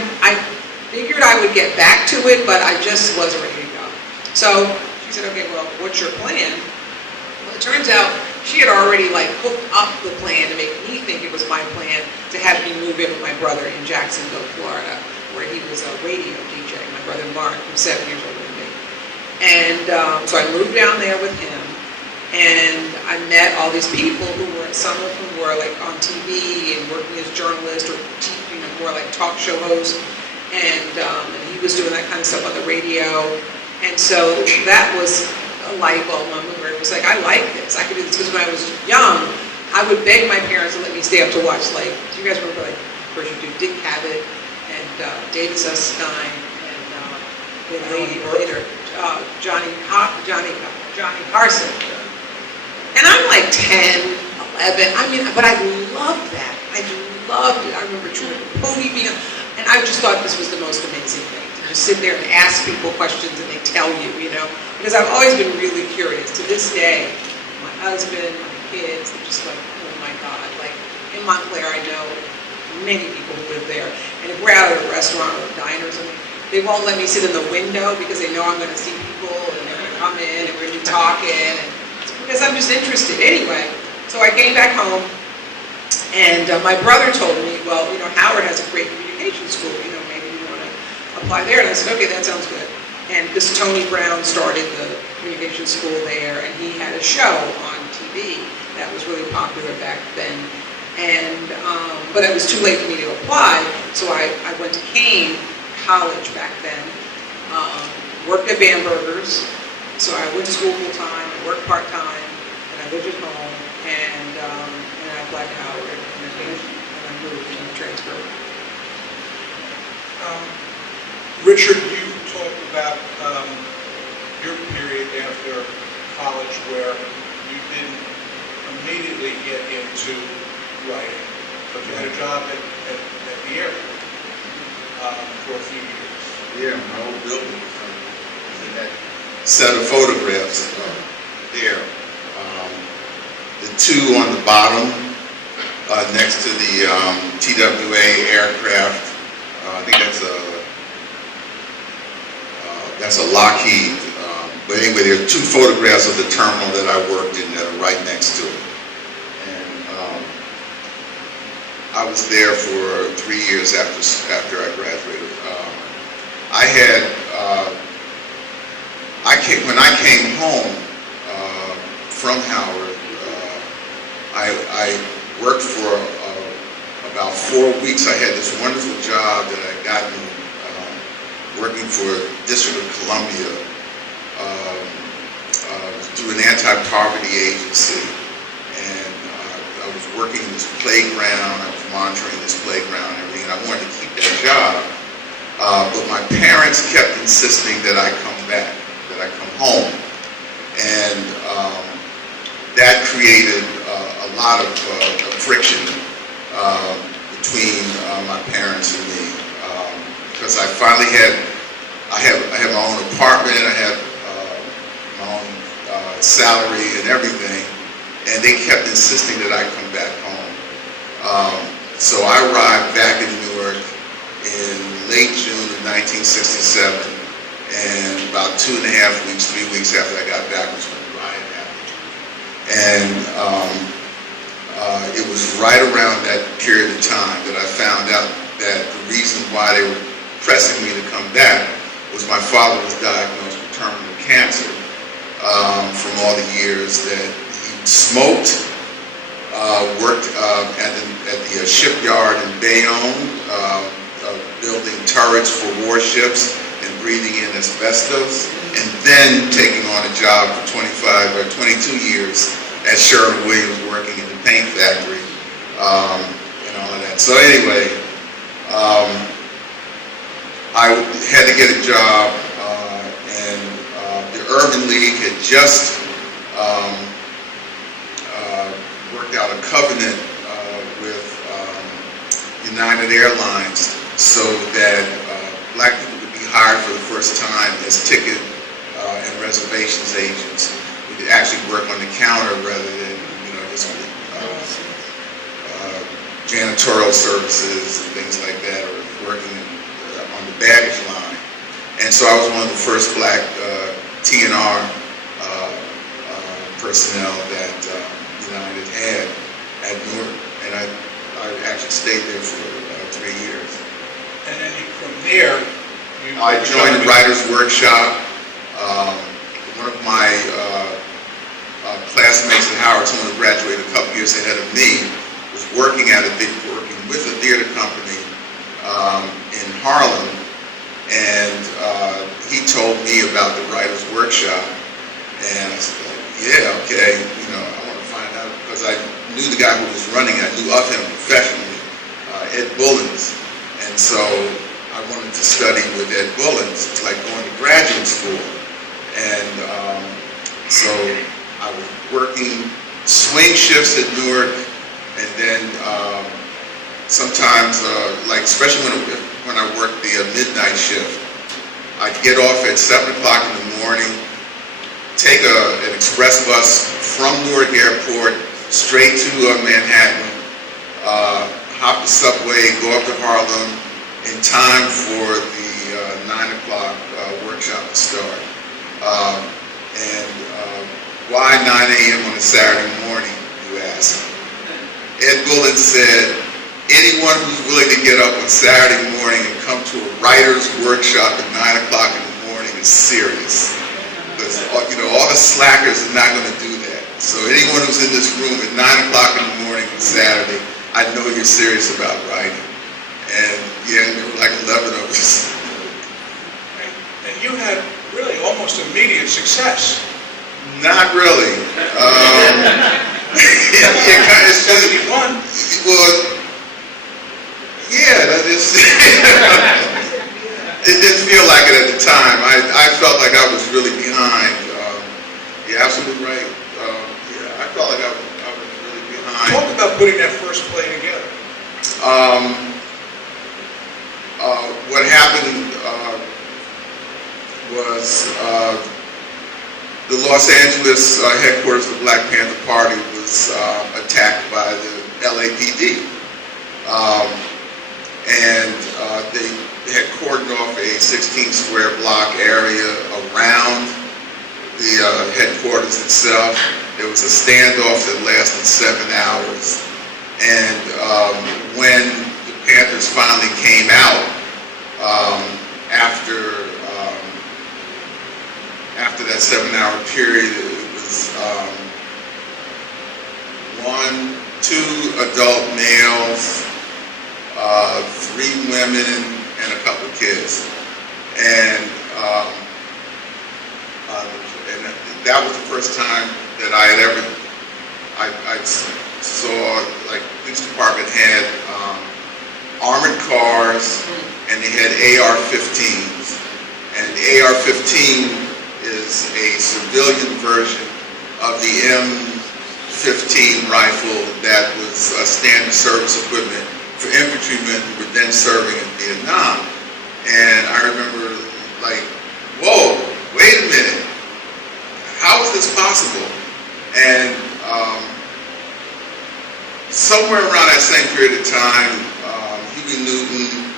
figured I would get back to it, but I just wasn't ready to go. So she said, okay, well, what's your plan? Well, it turns out she had already hooked up the plan to make me think it was my plan to have me move in with my brother in Jacksonville, Florida, where he was a radio DJ, my brother Mark, who's 7 years older than me. And so I moved down there with him, and I met all these people some of whom were on TV and working as journalists or more like talk show hosts, and he was doing that kind of stuff on the radio. And so that was a light bulb moment where it was like, I like this. I could do this, because when I was young, I would beg my parents to let me stay up to watch, do you guys remember, of course you do, Dick Cavett and David Susskind and then later Johnny Carson. And I'm like 10, 11, but I loved that. I loved it. I remember Jordan Pony being And I just thought this was the most amazing thing, to just sit there and ask people questions and they tell you, you know, because I've always been really curious. To this day, my husband, my kids, they're just like, oh my God, like in Montclair, I know many people who live there, and if we're out at a restaurant or a diner or something, they won't let me sit in the window because they know I'm going to see people and they're going to come in and we're going to be talking, and because I'm just interested anyway. So I came back home, and my brother told me, well, you know, Howard has a great communication school, you know, maybe you want to apply there. And I said, okay, that sounds good. And this Tony Brown started the communication school there, and he had a show on TV that was really popular back then. And, but it was too late for me to apply, so I went to Kane College back then, worked at Bamberger's, so I went to school full time, I worked part time, and I lived at home, and I applied to Howard, and I moved and transferred. Richard, you talked about your period after college where you didn't immediately get into writing, but you had a job at the airport for a few years. Yeah, my old building was in that set of photographs there. The two on the bottom, next to the TWA aircraft. I think that's a Lockheed. But anyway, there are two photographs of the terminal that I worked in that are right next to it. And I was there for 3 years after I graduated. When I came home from Howard, I worked for about 4 weeks. I had this wonderful job that I got working for District of Columbia through an anti-poverty agency. And I was working in this playground, I was monitoring this playground and everything, and I wanted to keep that job. But my parents kept insisting that I come back, that I come home. And that created a lot of friction between my parents and me. Because I finally I have my own apartment, I have my own salary and everything, and they kept insisting that I come back home. So I arrived back in Newark in late June of 1967, and about 2.5 weeks, 3 weeks after I got back was when the riot happened. And it was right around that period of time that I found out that the reason why they were pressing me to come back was my father was diagnosed with terminal cancer from all the years that he smoked, worked at the shipyard in Bayonne, building turrets for warships and breathing in asbestos, and then taking on a job for 25 or 22 years at Sherwin-Williams working in the paint factory and all of that. So anyway, I had to get a job, and the Urban League had just worked out a covenant with United Airlines so that black people could be hired for the first time as ticket and reservations agents. We could actually work on the counter rather than, just janitorial services and things like that, or working on the baggage line. And so I was one of the first black TNR personnel that United had at Newark, and I actually stayed there for 3 years. And then from there, I joined the Writers' Workshop. One of my classmates at Howard, someone who graduated a couple years ahead of me, was working with a theater company in Harlem, and he told me about the Writers' Workshop, and I said, yeah, okay, I want to find out, because I knew the guy who was running it. I knew of him professionally, Ed Bullins, and so I wanted to study with Ed Bullins. It's like going to graduate school, and so I was working swing shifts at Newark, and then sometimes, especially when when I worked the midnight shift. I'd get off at 7 o'clock in the morning, take an express bus from Newark Airport straight to Manhattan, hop the subway, go up to Harlem in time for the 9 o'clock workshop to start. Why 9 a.m. on a Saturday morning, you ask? Ed Bullen said, anyone who's willing to get up on Saturday morning and come to a writer's workshop at 9 o'clock in the morning is serious. Because, all the slackers are not going to do that. So anyone who's in this room at 9 o'clock in the morning on Saturday, I know you're serious about writing. And yeah, there were like 11 of us. And you had really almost immediate success. Not really. It's 71. Well, yeah, that is. It didn't feel like it at the time. I felt like I was really behind. You're absolutely right. I felt like I was really behind. Talk about putting that first play together. What happened was the Los Angeles headquarters of the Black Panther Party was attacked by the LAPD. They had cordoned off a 16-square block area around the headquarters itself. There was a standoff that lasted 7 hours. And when the Panthers finally came out, after that 7-hour period, it was 2 adult males, 3 women, and a couple of kids. And that was the first time that I had ever, I saw, like, the police department had armored cars, and they had AR-15s. And the AR-15 is a civilian version of the M15 rifle that was standard service equipment for infantrymen who were then serving in Vietnam. And I remember, like, whoa, wait a minute, how is this possible? And somewhere around that same period of time, Huey Newton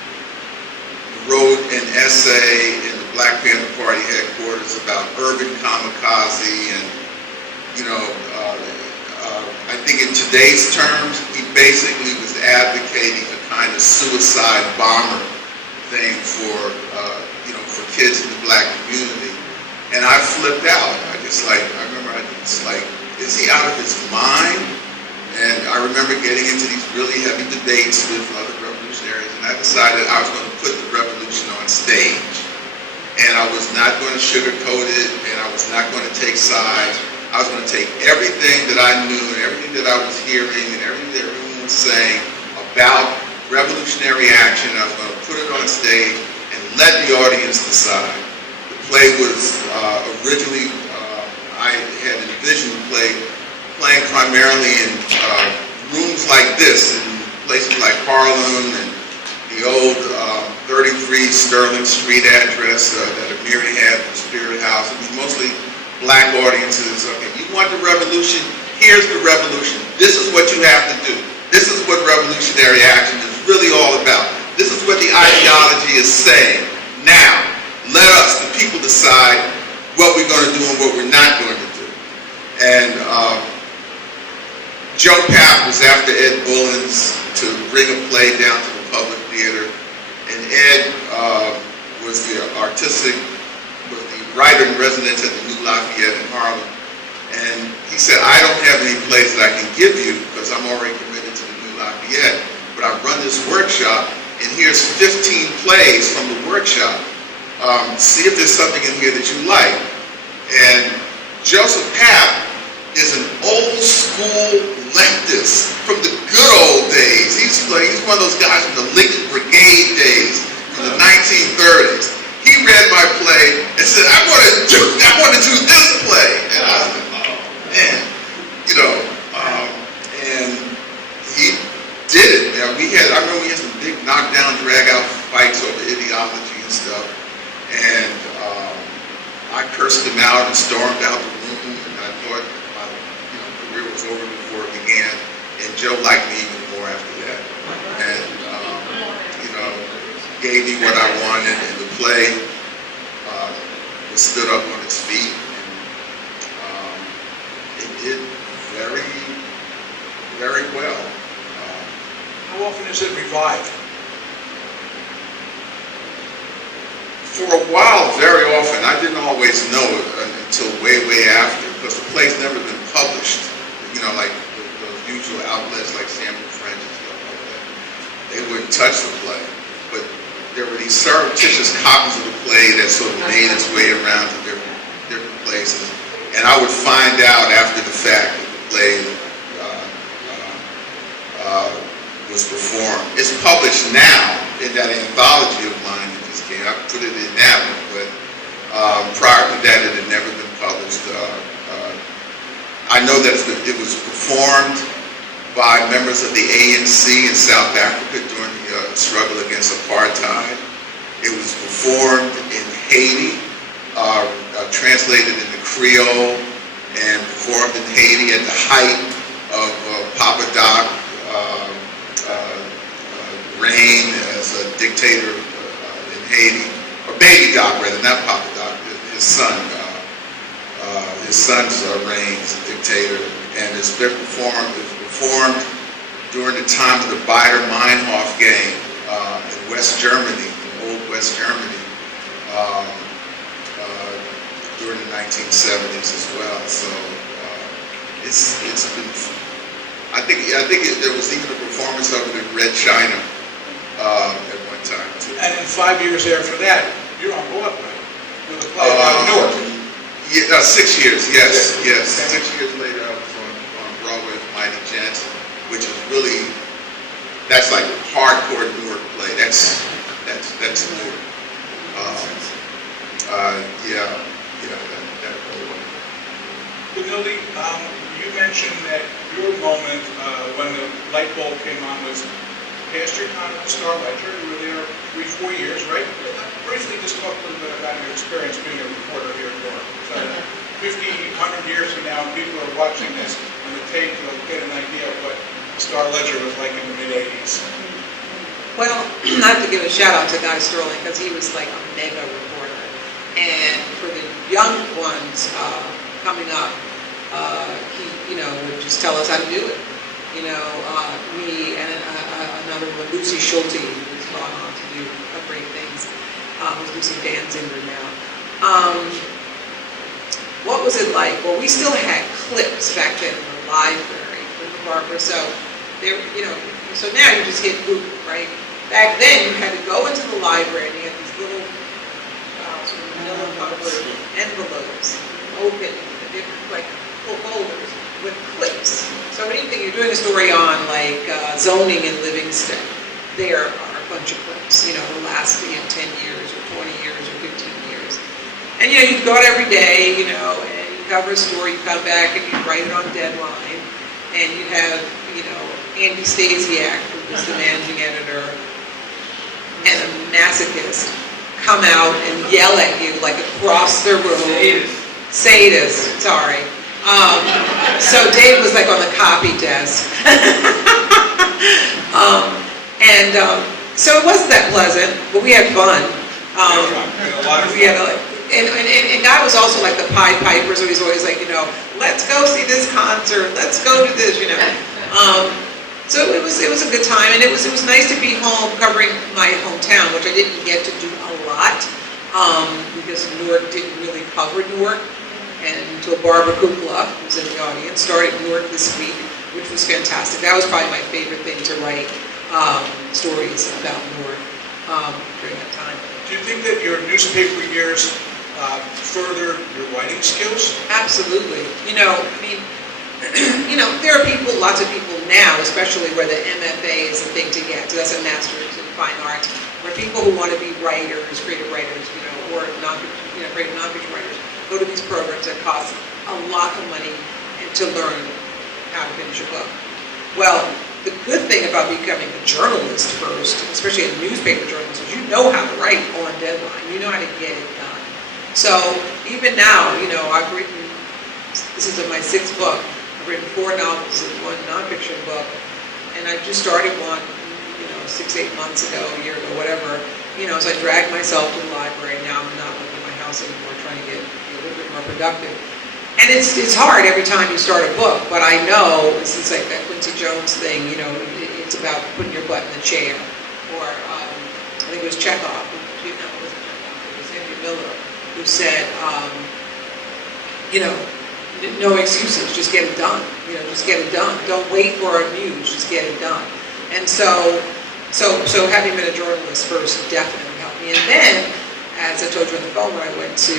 wrote an essay in the Black Panther Party headquarters about urban kamikaze, and I think in today's terms, he basically was advocating a kind of suicide bomber thing for kids in the black community. And I flipped out. I remember is he out of his mind? And I remember getting into these really heavy debates with other revolutionaries, and I decided I was going to put the revolution on stage. And I was not going to sugarcoat it, and I was not going to take sides. I was going to take everything that I knew and everything that I was hearing and everything that everyone was saying about revolutionary action. I was going to put it on stage and let the audience decide. The play was originally, I had envisioned the play playing primarily in rooms like this, in places like Harlem and the old 33 Sterling Street address that Amiri had for Spirit House. It was mostly black audiences. Okay, you want the revolution? Here's the revolution. This is what you have to do. This is what revolutionary action is really all about. This is what the ideology is saying. Now, let us, the people, decide what we're going to do and what we're not going to do. And Joe Papp was after Ed Bullens to bring a play down to the Public Theater. And Ed was the writer in residence at the New Lafayette in Harlem. And he said, I don't have any plays that I can give you because I'm already committed to the New Lafayette. But I run this workshop, and here's 15 plays from the workshop. See if there's something in here that you like. And Joseph Papp is an old school leftist from the good old days. He's one of those guys from the Lincoln Brigade days, from the 1930s. He read my play and said, I want to do this play. And I was like, oh man, and he did it. I remember we had some big knockdown, drag out fights over ideology and stuff. And I cursed him out and stormed out the room, and I thought my career was over before it began. And Joe liked me even more after that. And gave me what I wanted, and the play was stood up on its feet. And it did very, very well. How often is it revived? For a while, very often. I didn't always know it until way, way after, because the play's never been published. Like those usual outlets like Samuel French and stuff like that. They wouldn't touch the play. But there were these surreptitious copies of the play that sort of made its way around to different places. And I would find out after the fact that the play was performed. It's published now in that anthology of mine that just came. I put it in that one, but prior to that it had never been published. I know that it was performed by members of the ANC in South Africa during the struggle against apartheid. It was performed in Haiti, translated into Creole, and performed in Haiti at the height of Papa Doc reign as a dictator in Haiti, or Baby Doc rather, not Papa Doc, his son's reign as a dictator, and it's been performed during the time of the Baader-Meinhof game in West Germany, in old West Germany, during the 1970s as well. So it's been. I think there was even a performance of it in Red China at one time too. And in 5 years after that, you're on Broadway with a play about Newark. Yeah, 6 years. Yes. 6 years later, I was on Broadway with Mighty Jansen, which is really that's like a hardcore Newark play. That's Newark. That really was. Benilde, you mentioned that your moment when the light bulb came on was past your time at the Star Ledger. You were there 3-4 years, right? Briefly just talk a little bit about your experience being a reporter here in Newark. So 50, 100 years from now, people are watching this on the tape, they'll get an idea of what the Star Ledger was like in the mid-'80s. Well, I have to give a shout out to Guy Sterling, because he was like a mega reporter. And for the young ones coming up, he would just tell us how to do it. Me and another one, Lucy Schulte, who's gone on to do great things, who's Lucy Danzinger now. What was it like? Well, we still had clips back then in the library in the Barbara, so there, so now you just hit Google, right? Back then you had to go into the library and you had these little sort of manila covered envelopes, open, like folders with clips. So anything you're doing a story on, like zoning in Livingston, there are a bunch of clips, lasting 10 years or 20 years or 15 years. And you'd go out every day, and you cover a story, you come back and you write it on deadline, and you have, Andy Stasiak, who was the managing editor, and a masochist come out and yell at you like across the room. Sadist, sorry. So Dave was like on the copy desk. So it wasn't that pleasant, but we had fun. And Guy was also like the Pied Piper, so he's always like, let's go see this concert, let's go to this, So it was a good time, and it was nice to be home covering my hometown, which I didn't get to do a lot, because Newark didn't really cover Newark. And until Barbara Kukla, who's in the audience, started Newark this week, which was fantastic. That was probably my favorite thing to write, stories about Newark during that time. Do you think that your newspaper years furthered your writing skills? Absolutely. There are people, lots of people now, especially where the MFA is the thing to get. So that's a master's in fine arts, where people who want to be writers, creative writers, or creative nonfiction writers, go to these programs that cost a lot of money to learn how to finish a book. Well, the good thing about becoming a journalist first, especially a newspaper journalist, is you know how to write on deadline. You know how to get it done. So even now, I've written, this is my 6th book. I've written 4 novels and 1 nonfiction book, and I just started one, 6-8 months ago, a year ago, whatever. So I dragged myself to the library. Now I'm not living in my house anymore, trying to get a little bit more productive. And it's hard every time you start a book, but I know, it's like that Quincy Jones thing, it's about putting your butt in the chair. Or I think it was Chekhov, it was Henry Miller, who said, no excuses, just get it done. Just get it done. Don't wait for a muse, just get it done. And so having been a journalist first definitely helped me. And then, as I told you on the phone, when I went to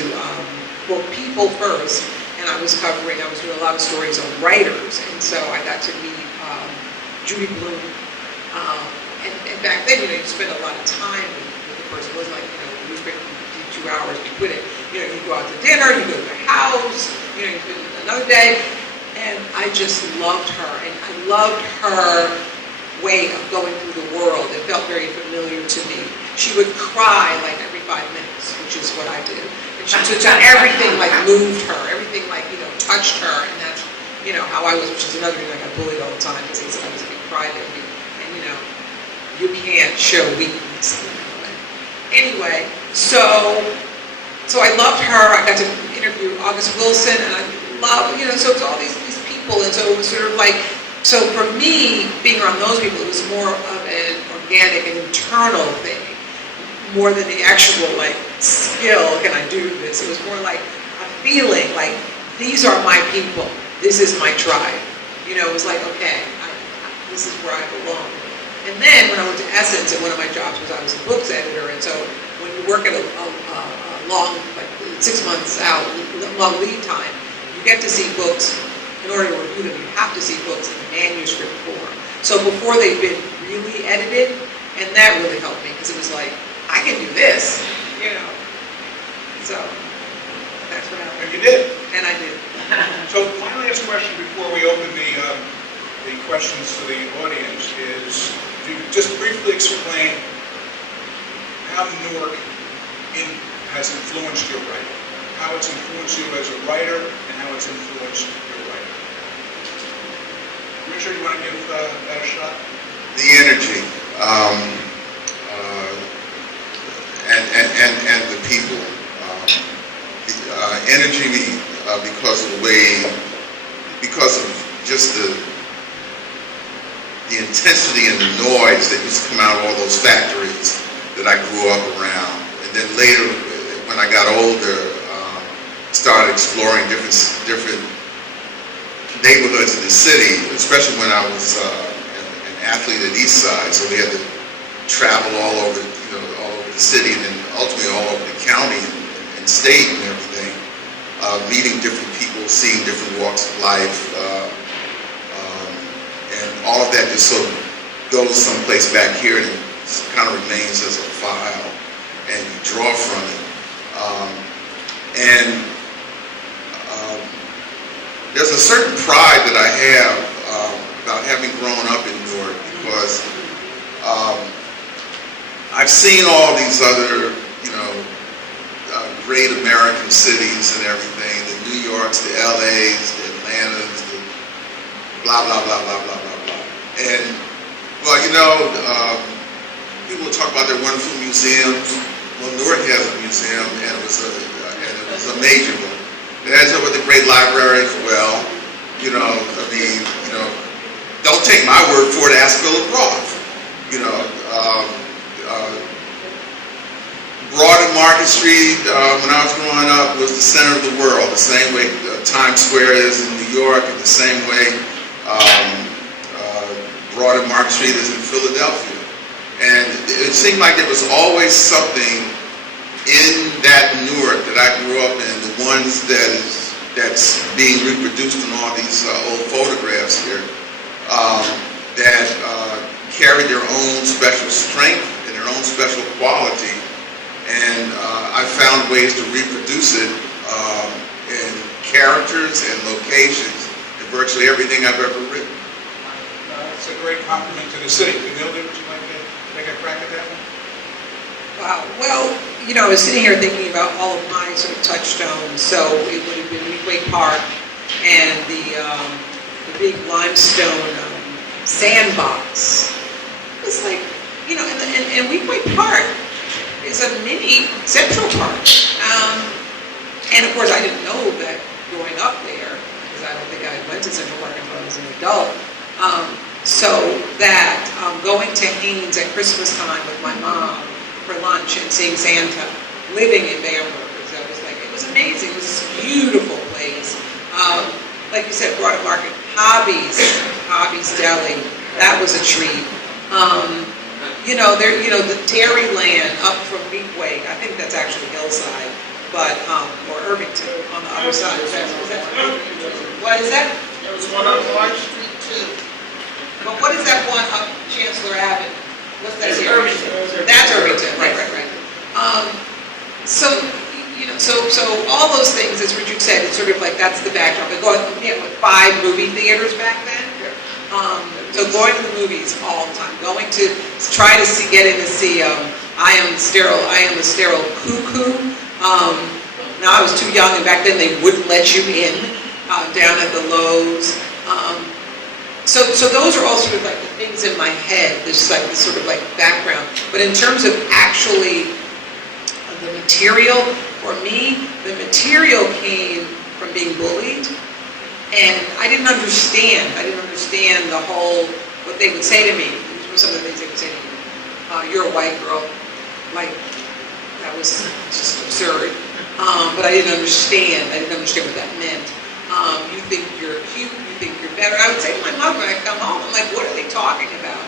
People First, and I was doing a lot of stories on writers, and so I got to meet Judy Blume. And back then, you spend a lot of time with the person. It wasn't like, newspaper, 2 hours, you quit it. You go out to dinner, you go to the house, you spend another day. And I just loved her, and I loved her way of going through the world. It felt very familiar to me. She would cry like every 5 minutes, which is what I did. And everything like moved her, everything like, touched her, and that's, how I was, which is another thing I got bullied all the time because they said I was a big crybaby, and you can't show weakness. Anyway, so I loved her. I got to interview August Wilson, and I love, so it's all these people, and so it was sort of like, so for me, being around those people, it was more of an organic and internal thing, more than the actual like skill, can I do this? It was more like a feeling, like these are my people, this is my tribe. It was like, okay, this is where I belong. And then when I went to Essence, and one of my jobs was I was a books editor, and so when you work at a long, like 6 months out, long lead time, you get to see books. In order to review them, you have to see books in manuscript form. So before they've been really edited, and that really helped me, because it was like, I can do this, So that's what happened. And you did. And I did. So my last question before we open the questions to the audience is, if you could just briefly explain how Newark has influenced your writing, how it's influenced you as a writer, and how it's influenced your writing. Richard, you want to give that a shot? The energy, and the people. Energy because of just the intensity and the noise that used to come out of all those factories that I grew up around. And then later, when I got older, started exploring different neighborhoods in the city, especially when I was an athlete at Eastside. So we had to travel all over the city, and then ultimately all over the county and state and everything, meeting different people, seeing different walks of life, and all of that just sort of goes someplace back here, and it kind of remains as a file, and you draw from it. There's a certain pride that I have about having grown up in Newark, because I've seen all these other, great American cities and everything, the New Yorks, the LAs, the Atlantas, the blah, blah, blah, blah, blah, blah, blah. And, well, people will talk about their wonderful museums. Well, Newark has a museum, and it was a major one. It has over the great library as well. Don't take my word for it, ask Philip Roth. Broad and Market Street, when I was growing up, was the center of the world, the same way Times Square is in New York, and the same way Broad and Market Street is in Philadelphia. And it seemed like there was always something in that Newark that I grew up in, the ones that's being reproduced in all these old photographs here, that carried their own special strength and their own special quality. And I found ways to reproduce it in characters and locations in virtually everything I've ever written. That's a great compliment to the city. Benilde, would you like to take a crack at that one? Wow. Well, I was sitting here thinking about all of my sort of touchstones. So it would have been Weequahic Park and the big limestone sandbox. It was like, and Weequahic Park is a mini Central Park. And of course, I didn't know that growing up there, because I don't think I went to Central Park until I was an adult. Going to Haynes at Christmas time with my mom for lunch and seeing Santa, living in Bamberg, it was amazing. It was this beautiful place. Like you said, Broad Market, Hobby's Deli, that was a treat. The Dairyland up from Weequahic, I think that's actually Hillside, but or Irvington on the other side. What is that? There was one on Large Street too. But what is that one up Chancellor Avenue? What's that? That's here? Irvington. That's Irvington, right. So all those things, as Richard said, it's sort of like that's the backdrop. We had 5 movie theaters back then. So going to the movies all the time, going to try to get in to see I Am a Sterile Cuckoo. Now I was too young, and back then they wouldn't let you in down at the Lowe's. So those are all sort of like the things in my head. There's like this sort of like background. But in terms of actually the material, for me, the material came from being bullied. And I didn't understand the whole, what they would say to me. These were some of the things they would say to me. You're a white girl. Like, that was just absurd. But I didn't understand what that meant. You think you're cute, you think you're better. I would say to my mother when I come home, I'm like, what are they talking about?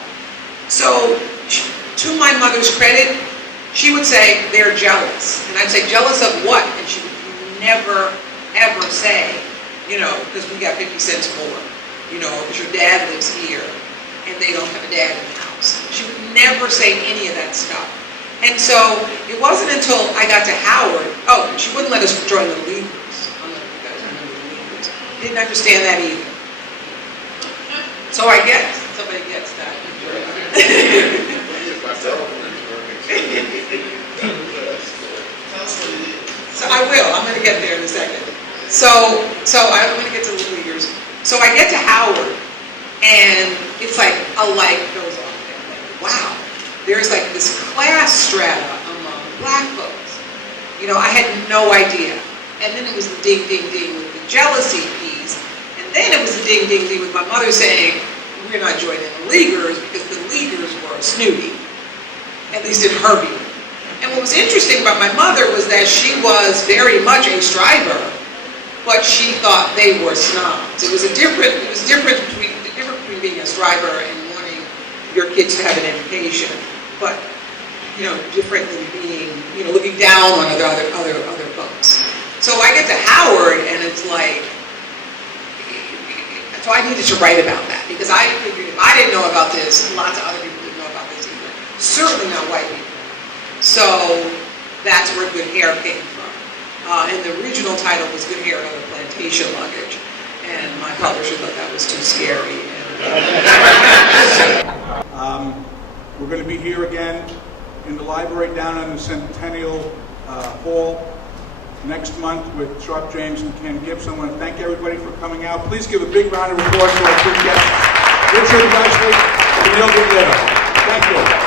So, to my mother's credit, she would say, they're jealous. And I'd say, jealous of what? And she would never, ever say, because we got 50 cents more, because your dad lives here, and they don't have a dad in the house. She would never say any of that stuff. And so, it wasn't until I got to Howard, she wouldn't let us join the Leaguers. I don't know if you guys remember the Leaguers. Didn't understand that either. So I guess somebody gets that. So I will. I'm going to get there in a second. So I'm going to get to the Leaguers. So I get to Howard, and it's like a light goes on. Like, wow, there's like this class strata among black folks. I had no idea. And then it was the ding, ding, ding with the jealousy piece. And then it was the ding, ding, ding with my mother saying, we're not joining the Leaguers because the Leaguers were snooty, at least in her view. And what was interesting about my mother was that she was very much a striver, but she thought they were snobs. It was different between being a striver and wanting your kids to have an education, but different than being, looking down on other folks. So I get to Howard, and it's like, so I needed to write about that, because I figured if I didn't know about this, lots of other people didn't know about this either. Certainly not white people. So that's where Good Hair came from. And the original title was Good Hair and Other Plantation Luggage. And my publisher thought that was too scary. We're going to be here again in the library down in the Centennial Hall next month with Sharp James and Ken Gibson. I want to thank everybody for coming out. Please give a big round of applause to our two guests, Richard Wesley and Benilde. Thank you.